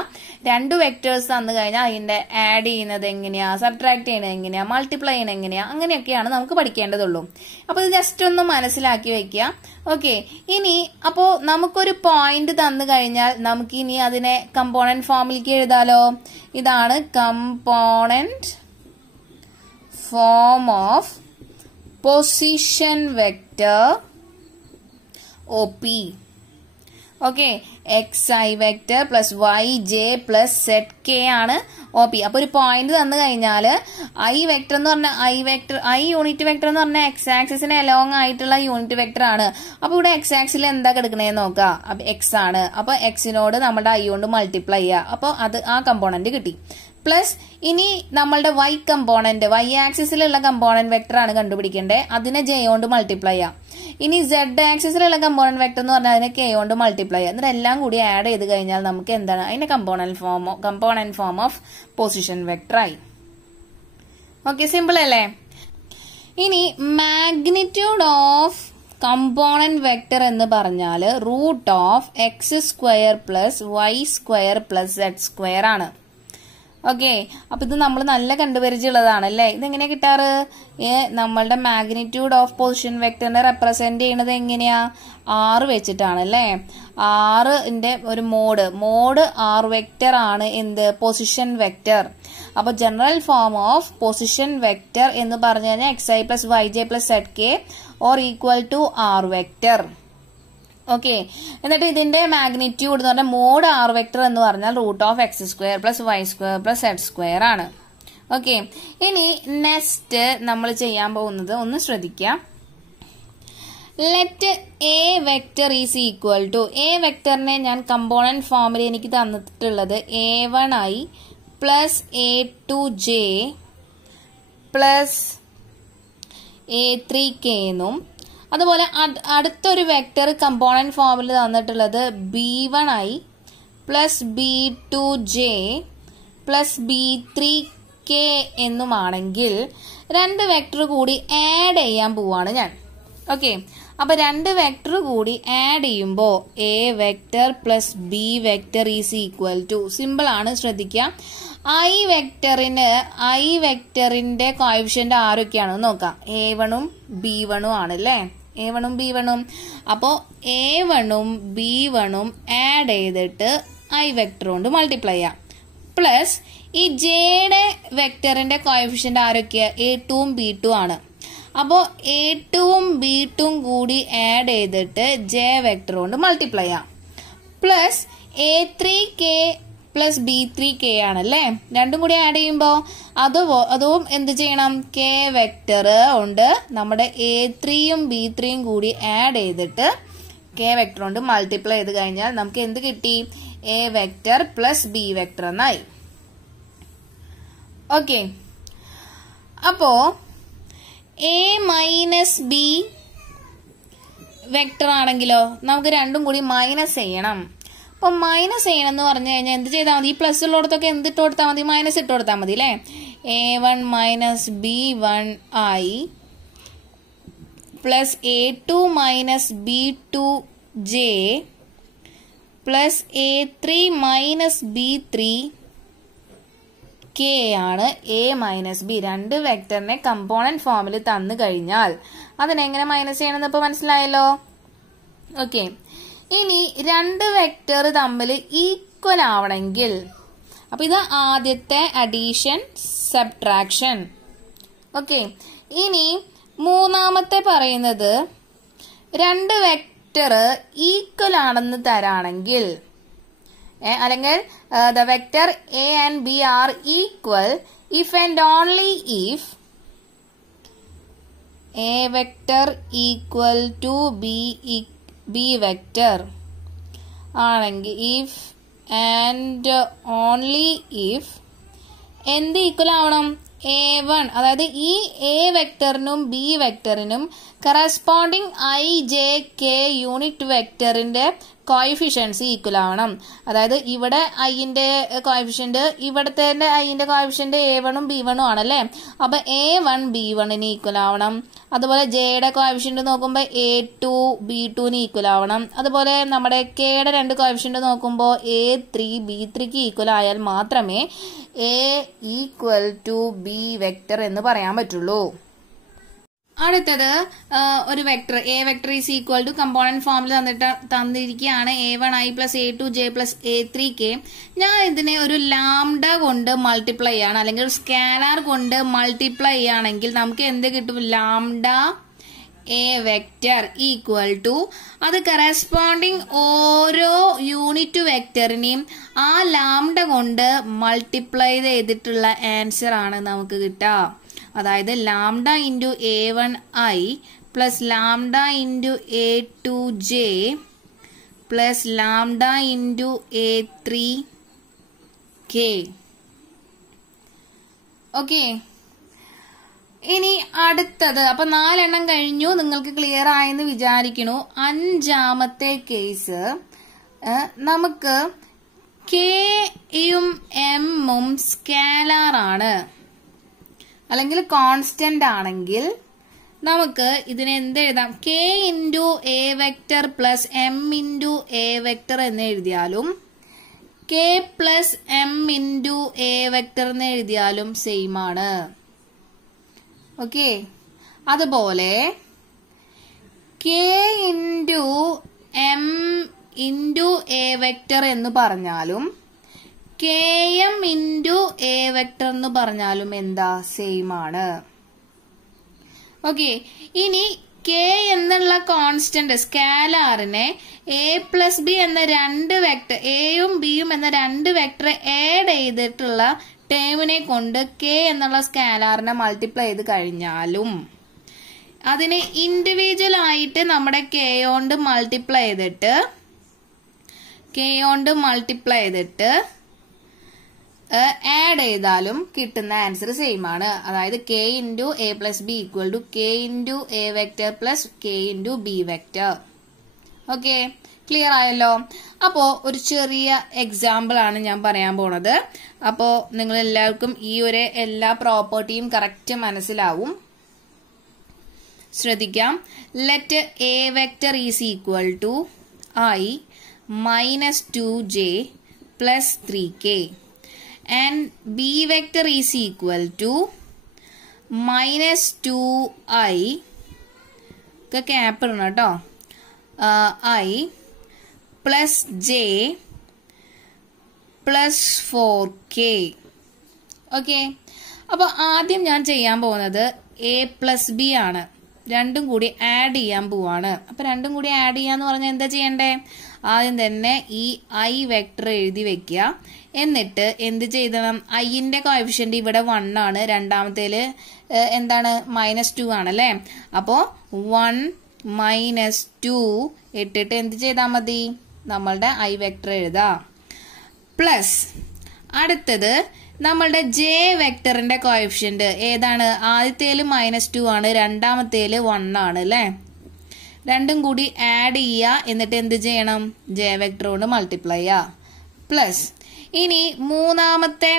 2 വെക്ടേഴ്സ് തന്നു കഴിഞ്ഞാൽ അതിന്റെ ആഡ് ചെയ്യുന്നത് എങ്ങനെയാ, സബ്ട്രാക്ട് ചെയ്യുന്നത് എങ്ങനെയാ, മൾട്ടിപ്ലൈ ചെയ്യുന്നത് എങ്ങനെയാ, അങ്ങനെയൊക്കെയാണ് നമുക്ക് പഠിക്കേണ്ടതുള്ളൂ. അപ്പൊ ഇത് ജസ്റ്റ് ഒന്ന് മനസ്സിലാക്കി വെക്കുക. ഓക്കെ, ഇനി അപ്പോ നമുക്കൊരു പോയിന്റ് തന്നു കഴിഞ്ഞാൽ നമുക്ക് ഇനി അതിനെ കമ്പോണന്റ് ഫോമിലേക്ക് എഴുതാലോ. ഇതാണ് component form of position vector OP. Okay, xi vector plus yj plus zk ആണ് OP. അപ്പൊ ഒരു പോയിന്റ് തന്നു കഴിഞ്ഞാല് i വെക്ടർ എന്ന് പറഞ്ഞാൽ i യൂണിറ്റ് വെക്ടർ എന്ന് പറഞ്ഞാൽ x ആക്സിസിന് അലോങ് ആയിട്ടുള്ള യൂണിറ്റ് വെക്ടർ ആണ്. അപ്പൊ ഇവിടെ x ആക്സിൽ എന്താ കിടക്കണേന്ന് നോക്കാം. അപ്പൊ x ആണ്. അപ്പൊ x-നോട് നമ്മുടെ i കൊണ്ട് മൾട്ടിപ്ലൈ ചെയ്യുക. അപ്പൊ അത് ആ കമ്പോണന്റ് കിട്ടി. പ്ലസ് ഇനി നമ്മളുടെ y കമ്പോണന്റ്, y ആക്സിസിലുള്ള കമ്പോണന്റ് വെക്ടർ ആണ് കണ്ടുപിടിക്കേണ്ടത്. അതിനെ j കൊണ്ട് മൾട്ടിപ്ലൈ ചെയ്യാം. ഇനി z ആക്സിസിലുള്ള കമ്പോണന്റ് വെക്ടർ എന്ന് പറഞ്ഞാൽ അതിനെ k കൊണ്ട് മൾട്ടിപ്ലൈ ചെയ്യാം. എന്നിട്ട് എല്ലാം കൂടി ആഡ് ചെയ്ത് കഴിഞ്ഞാൽ നമുക്ക് എന്താണ് അതിന്റെ component form of position vector ആയി. ഓക്കെ, സിമ്പിൾ അല്ലേ? ഇനി മാഗ്നിറ്റ്യൂഡ് ഓഫ് കമ്പോണന്റ് വെക്ടർ എന്ന് പറഞ്ഞാൽ root of x² plus y² plus z² ആണ്. ഓക്കെ, അപ്പൊ ഇത് നമ്മൾ നല്ല കണ്ടുപരിചയമുള്ളതാണ് അല്ലേ. ഇതെങ്ങനെയാ കിട്ടാറ്? നമ്മളുടെ മാഗ്നിറ്റ്യൂഡ് ഓഫ് പൊസിഷൻ വെക്ടറിനെ റെപ്രസെന്റ് ചെയ്യുന്നത് എങ്ങനെയാ? R വെച്ചിട്ടാണ് അല്ലേ. R-ന്റെ ഒരു മോഡ് R വെക്ടർ ആണ് എന്ത്? Position vector. അപ്പൊ general form of position vector എന്ന് പറഞ്ഞു കഴിഞ്ഞാൽ xi plus yj plus zk or equal to R vector. Okay, എന്നിട്ട് ഇതിന്റെ മാഗ്നിറ്റ്യൂഡ് എന്ന് പറഞ്ഞാൽ മോഡ് R വെക്ടർ എന്ന് പറഞ്ഞാൽ root of x² plus y² plus z² ആണ്. ഓക്കെ, ഇനി നെക്സ്റ്റ് നമ്മൾ ചെയ്യാൻ പോകുന്നത് ഒന്ന് ശ്രദ്ധിക്കാം. Let A vector is equal to, A വെക്ടറിനെ ഞാൻ കമ്പോണന്റ് ഫോമിൽ എനിക്ക് തന്നിട്ടുള്ളത് A1i plus A2j plus A3k എന്നും, അതുപോലെ അടുത്തൊരു വെക്ടർ കമ്പോണന്റ് ഫോമിൽ തന്നിട്ടുള്ളത് B1i plus B2j plus B3k എന്നുമാണെങ്കിൽ രണ്ട് വെക്ടർ കൂടി ആഡ് ചെയ്യാൻ പോവാണ് ഞാൻ. ഓക്കെ, അപ്പൊ രണ്ട് വെക്ടർ കൂടി ആഡ് ചെയ്യുമ്പോൾ A vector plus B vector is equal to, simple ആണ്, ശ്രദ്ധിക്കുക. ഐ വെക്ടറിന്റെ കോഎഫിഷ്യന്റ് ആരൊക്കെയാണെന്ന് നോക്കാം. A1ഉം B1ഉം ആണല്ലേ, A1ഉം B1ഉം. അപ്പോ A1ഉം B1ഉം ആഡ് ചെയ്തിട്ട് ഐ വെക്ടർ കൊണ്ട് മൾട്ടിപ്ലൈ ചെയ്യാം. പ്ലസ് ഈ ജെയുടെ വെക്ടറിന്റെ കോഎഫിഷ്യന്റ് ആരൊക്കെയാ? A2ഉം B2 ആണ്. അപ്പോ A2ഉം B2ഉം കൂടി ആഡ് ചെയ്തിട്ട് ജെ വെക്ടർ കൊണ്ട് മൾട്ടിപ്ലൈ ചെയ്യാം. പ്ലസ് A3k പ്ലസ് B3k ആണല്ലേ, രണ്ടും കൂടി ആഡ് ചെയ്യുമ്പോ അതും എന്ത് ചെയ്യണം? കെ വെക്ടർ ഉണ്ട് നമ്മുടെ A3യും B3യും കൂടി ആഡ് ചെയ്തിട്ട് കെ വെക്ടർ കൊണ്ട് മൾട്ടിപ്ലൈ ചെയ്ത് കഴിഞ്ഞാൽ നമുക്ക് എന്ത് കിട്ടി? A vector plus B vector എന്നായി. ഓക്കെ, അപ്പോ എ മൈനസ് ബി വെക്ടർ ആണെങ്കിലോ നമുക്ക് രണ്ടും കൂടി മൈനസ് ചെയ്യണം. അപ്പൊ മൈനസ് ചെയ്യണം എന്ന് പറഞ്ഞു കഴിഞ്ഞാൽ എന്ത് ചെയ്താൽ മതി? ഈ പ്ലസ് ഉള്ളിടത്തൊക്കെ എന്ത് ഇട്ട് കൊടുത്താൽ മതി? മൈനസ് ഇട്ട് കൊടുത്താൽ മതി അല്ലേ. A1 minus B1i plus A2 minus B2j plus A3 minus B3k ആണ് എ മൈനസ് ബി. രണ്ട് വെക്ടറിനെ കമ്പോണന്റ് ഫോമിൽ തന്നു കഴിഞ്ഞാൽ അതിനെങ്ങനെ മൈനസ് ചെയ്യണമെന്ന് ഇപ്പൊ മനസ്സിലായല്ലോ. ഓക്കെ, ഇനി രണ്ട് വെക്ടർ തമ്മിൽ ഈക്വൽ ആവണമെങ്കിൽ, അപ്പൊ ഇത് ആദ്യത്തെ അഡീഷൻ സബ്ട്രാക്ഷൻ. ഓക്കെ, ഇനി മൂന്നാമത്തെ പറയുന്നത് രണ്ട് വെക്ടർ ഈക്വൽ ആണെന്ന് തരാണെങ്കിൽ, അല്ലെങ്കിൽ the vector A and B are equal if and only if A vector equal to B vector ആണെങ്കിൽ, if and only if എന്ത് ഈക്വൽ ആവണം? A1, അതായത് ഈ എ വെക്ടറിനും ബി വെക്ടറിനും കറസ്പോണ്ടിങ് I-J-K യൂണിറ്റ് വെക്ടറിന്റെ കോയിഫിഷ്യൻസ് ഈക്വൽ ആവണം. അതായത് ഇവിടെ ഐന്റെ കോയിഫിഷ്യന്റ്, ഇവിടത്തെ ഐന്റെ കോയിഫിഷ്യന്റ് A1ഉം B1ഉം ആണല്ലേ. അപ്പൊ A1 B1ന് ഈക്വൽ ആവണം. അതുപോലെ ജെയുടെ കോയിഫിഷ്യന്റ് നോക്കുമ്പോൾ A2 B2ന് ഈക്വൽ ആവണം. അതുപോലെ നമ്മുടെ കെയുടെ രണ്ട് കോയിഫിഷ്യന്റ് നോക്കുമ്പോൾ A3 B3ക്ക് ഈക്വൽ ആയാൽ മാത്രമേ A equal to B vector എന്ന് പറയാൻ പറ്റുള്ളൂ. അടുത്തത് ഒരു vector A vector is equal to component ഫോമിൽ തന്നിരിക്കുകയാണ് A1i plus A2j plus A3k. ഞാൻ ഇതിനെ ഒരു ലാംഡ കൊണ്ട് മൾട്ടിപ്ലൈ ചെയ്യാണ്, അല്ലെങ്കിൽ സ്കാലാർ കൊണ്ട് മൾട്ടിപ്ലൈ ചെയ്യുകയാണെങ്കിൽ നമുക്ക് എന്ത് കിട്ടും? Lambda A vector equal to, അത് കറസ്പോണ്ടിങ് ഓരോ യൂണിറ്റ് വെക്ടറിനെയും ആ ലാംഡ കൊണ്ട് മൾട്ടിപ്ലൈ ചെയ്തിട്ടുള്ള ആൻസർ ആണ് നമുക്ക് കിട്ടുക. അതായത് lambda into A1i plus lambda into A2j plus lambda into A3k. Okay, ഇനി അടുത്തത്, അപ്പൊ 4 എണ്ണം കഴിഞ്ഞു, നിങ്ങൾക്ക് ക്ലിയർ ആയെന്ന് വിചാരിക്കണു. അഞ്ചാമത്തെ കേസ്, നമുക്ക് കെയും എമ്മും സ്കാലാർ ആണ് അല്ലെങ്കിൽ കോൺസ്റ്റന്റ് ആണെങ്കിൽ നമുക്ക് ഇതിനെ എന്ത് എഴുതാം? K into A vector plus M into A vector എന്ന് എഴുതിയാലും K plus M into A vector എന്ന് എഴുതിയാലും സെയിം ആണ്. ഓക്കെ, അതുപോലെ K into M into A vector എന്ന് പറഞ്ഞാലും km ഇൻറ്റു എ വെക്ടർ എന്ന് പറഞ്ഞാലും എന്താ? സെയിം ആണ്. ഓക്കെ, ഇനി K എന്നുള്ള കോൺസ്റ്റന്റ് സ്കാലാറിനെ A പ്ലസ് ബി എന്ന രണ്ട് വെക്ടർ, എയും ബിയും എന്ന രണ്ട് വെക്ടർ ആഡ് ചെയ്തിട്ടുള്ള ടേമിനെ കൊണ്ട് K എന്നുള്ള സ്കാലാറിനെ മൾട്ടിപ്ലൈ ചെയ്ത് കഴിഞ്ഞാലും അതിനെ ഇൻഡിവിജ്വൽ ആയിട്ട് നമ്മുടെ k കൊണ്ട് മൾട്ടിപ്ലൈ ചെയ്തിട്ട് ആഡ് ചെയ്താലും കിട്ടുന്ന ആൻസർ സെയിം ആണ്. അതായത് k into a plus B equal to k into a vector plus k into B vector. Okay, clear ആയല്ലോ. അപ്പോ ഒരു ചെറിയ എക്സാമ്പിൾ ആണ് ഞാൻ പറയാൻ പോണത്. അപ്പോ നിങ്ങൾ എല്ലാവർക്കും ഈ ഒരു എല്ലാ പ്രോപ്പർട്ടിയും കറക്റ്റ് മനസ്സിലാവും. ശ്രദ്ധിക്കാം. Let a vector is equal to I minus 2j plus 3k and b vector is equal to minus 2i cap I plus j plus 4k. Okay, അപ്പൊ ആദ്യം ഞാൻ ചെയ്യാൻ പോകുന്നത് a പ്ലസ് ബി ആണ്. രണ്ടും കൂടി ആഡ് ചെയ്യാൻ പോവാണ്. അപ്പൊ രണ്ടും കൂടി ആഡ് ചെയ്യാന്ന് പറഞ്ഞാൽ എന്താ ചെയ്യണ്ടേ? ആദ്യം തന്നെ ഈ ഐ വെക്ടർ എഴുതി വെക്കുക. എന്നിട്ട് എന്ത് ചെയ്യണം? ഐന്റെ കോഎഫിഷ്യന്റ് ഇവിടെ 1 ആണ്, രണ്ടാമത്തേല് എന്താണ് -2 ആണല്ലേ. അപ്പോ 1 -2 ഇട്ടിട്ട് എന്ത് ചെയ്താൽ മതി? നമ്മളുടെ ഐ വെക്ടർ എഴുതാം. പ്ലസ് അടുത്തത് നമ്മളുടെ ജെ വെക്ടറിന്റെ കോഎഫിഷ്യന്റ് ഏതാണ്? ആദ്യത്തേല് -2 ആണ്, രണ്ടാമത്തേല് 1 ആണ് അല്ലേ. രണ്ടും കൂടി ആഡ് ചെയ്യുക. എന്നിട്ട് എന്ത് ചെയ്യണം? ജെ വെക്ടർ കൊണ്ട് മൾട്ടിപ്ലൈ ചെയ്യുക. പ്ലസ് ഇനി മൂന്നാമത്തെ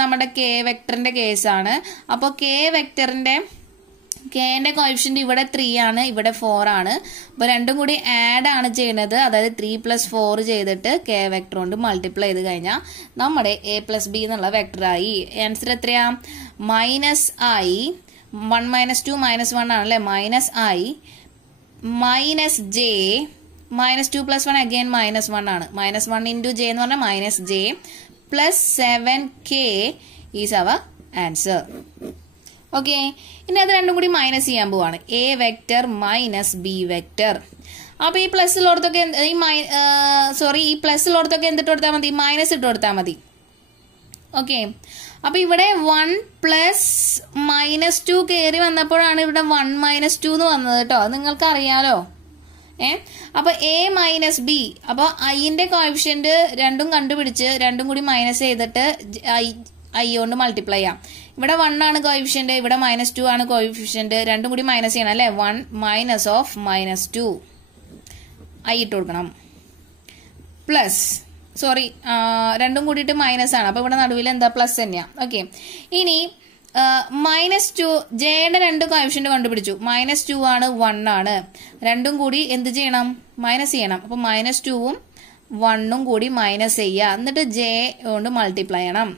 നമ്മുടെ കെ വെക്ടറിന്റെ കേസാണ്. അപ്പോൾ കെ വെക്ടറിന്റെ കെന്റെ കോഎഫിഷ്യന്റ് ഇവിടെ 3 ആണ്, ഇവിടെ 4 ആണ്. അപ്പൊ രണ്ടും കൂടി ആഡ് ആണ് ചെയ്യുന്നത്. അതായത് 3 + 4 ചെയ്തിട്ട് കെ വെക്ടർ കൊണ്ട് മൾട്ടിപ്ലൈ ചെയ്ത് കഴിഞ്ഞാൽ നമ്മുടെ a + b എന്നുള്ള വെക്ടറായി. ആൻസർ എത്രയാ? -i 1 - 2 -1 ആണല്ലേ. -i -j -2 + 1 again -1 ആണ്. -1 × j എന്ന് പറഞ്ഞാൽ -j plus 7k is our answer. Okay, ഇനി അത് രണ്ടും കൂടി മൈനസ് ചെയ്യാൻ പോവാണ്. a vector minus b vector. അപ്പൊ ഈ പ്ലസ്സിലോടത്തൊക്കെ ഈ പ്ലസ്സിലോടത്തൊക്കെ എന്തിട്ട് കൊടുത്താൽ മതി? മൈനസ് ഇട്ട് കൊടുത്താൽ മതി. ഓക്കെ, അപ്പൊ ഇവിടെ 1 + -2 കയറി വന്നപ്പോഴാണ് ഇവിടെ 1 - 2 എന്ന് വന്നത് കേട്ടോ. നിങ്ങൾക്ക് അറിയാലോ. അപ്പൊ a - b. അപ്പൊ ഐന്റെ കോഎഫിഷ്യന്റ് രണ്ടും കണ്ടുപിടിച്ച് രണ്ടും കൂടി മൈനസ് ചെയ്തിട്ട് ഐ കൊണ്ട് മൾട്ടിപ്ലൈ ചെയ്യാം. ഇവിടെ 1 ആണ് കോഎഫിഷ്യന്റ്, ഇവിടെ -2 ആണ് കോഎഫിഷ്യന്റ്. രണ്ടും കൂടി മൈനസ് ചെയ്യണം അല്ലെ. 1 - -2 ഐ ഇട്ട് കൊടുക്കണം. പ്ലസ് രണ്ടും കൂടിയിട്ട് മൈനസ് ആണ്. അപ്പൊ ഇവിടെ നടുവിൽ എന്താ? പ്ലസ് തന്നെയാ. ഓക്കെ, ഇനി -2 ജെയുടെ രണ്ട് കോഎഫിഷ്യന്റ് കണ്ടുപിടിച്ചു. -2 ആണ്, 1 ആണ്. രണ്ടും കൂടി എന്ത് ചെയ്യണം? മൈനസ് ചെയ്യണം. അപ്പൊ -2ഉം 1ഉം കൂടി മൈനസ് ചെയ്യുക. എന്നിട്ട് ജെ കൊണ്ട് മൾട്ടിപ്ലൈ ചെയ്യണം.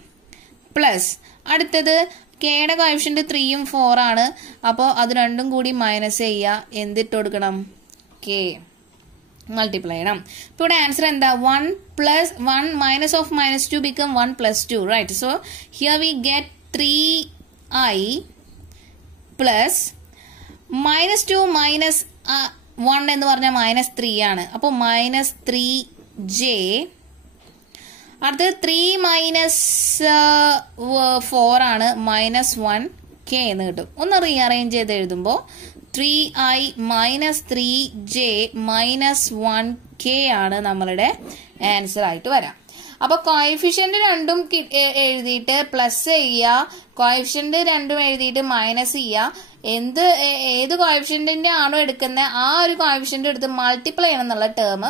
പ്ലസ് അടുത്തത് കെയുടെ കോഎഫിഷ്യന്റ് 3ഉം 4 ആണ്. അപ്പോൾ അത് രണ്ടും കൂടി മൈനസ് ചെയ്യുക. എന്തിട്ട് കൊടുക്കണം? കെ മൾട്ടിപ്ലൈ ചെയ്യണം. ഇപ്പൊ ഇവിടെ ആൻസർ എന്താ? 1 + 1 -2 become 1 + 2, right? So here we get 3i plus -2 minus 1 എന്ന് പറഞ്ഞാൽ -3 ആണ്. അപ്പോൾ -3j. അടുത്തത് 3 - 4 ആണ്, -1k എന്ന് കിട്ടും. ഒന്ന് റീഅറേഞ്ച് ചെയ്ത് എഴുതുമ്പോൾ 3i - 3j -1k ആണ് നമ്മളുടെ ആൻസർ ആയിട്ട് വരാം. അപ്പൊ കോഎഫിഷ്യന്റ് രണ്ടും എഴുതിയിട്ട് പ്ലസ് ചെയ്യുക, കോഎഫിഷ്യന്റ് രണ്ടും എഴുതിയിട്ട് മൈനസ് ചെയ്യുക. ഏത് കോഎഫിഷ്യന്റിന്റെ ആണോ എടുക്കുന്നത് ആ ഒരു കോഎഫിഷ്യന്റ് എടുത്ത് മൾട്ടിപ്ലൈ ചെയ്യണം എന്നുള്ള ടേം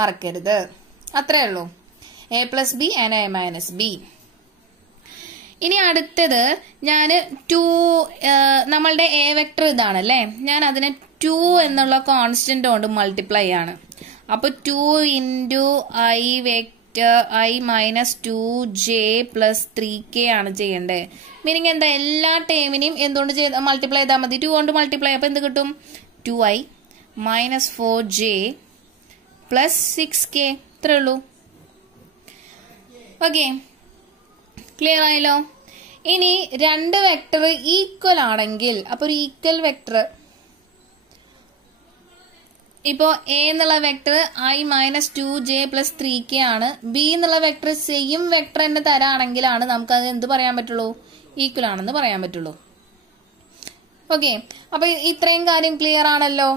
മറക്കരുത്. അത്രേ ഉള്ളൂ. a + b and a - b. ഇനി അടുത്തത് ഞാൻ 2 നമ്മളുടെ a വെക്ടർ ഇതാണല്ലേ. ഞാൻ അതിനെ 2 എന്നുള്ള കോൺസ്റ്റന്റ് കൊണ്ട് മൾട്ടിപ്ലൈ ആണ്. അപ്പൊ 2 × i vector i - 2j + 3k ആണ് ചെയ്യേണ്ടത്. മീനിങ് എന്താ? എല്ലാ ടേമിനെയും എന്തുകൊണ്ട് മൾട്ടിപ്ലൈ ചെയ്താൽ മതി? 2 കൊണ്ട് മൾട്ടിപ്ലൈ. അപ്പൊ എന്ത് കിട്ടും? 2i - 4j + 6k. ഇത്രേ ഉള്ളൂ. ഓക്കെ, ക്ലിയർ ആയല്ലോ. ഇനി രണ്ട് വെക്ടർ ഈക്വൽ ആണെങ്കിൽ, അപ്പൊ ഒരു ഈക്വൽ വെക്ടർ ഇപ്പോ a എന്നുള്ള വെക്ടർ i - 2j + 3k ആണ്. b എന്നുള്ള വെക്ടർ സെയിം വെക്ടർ തന്നെ തരാണെങ്കിലാണ് നമുക്ക് അത് എന്ത് പറയാൻ പറ്റുള്ളൂ? ഈക്വൽ ആണെന്ന് പറയാൻ പറ്റുള്ളൂ. ഓക്കെ, അപ്പൊ ഇത്രയും കാര്യം ക്ലിയർ ആണല്ലോ.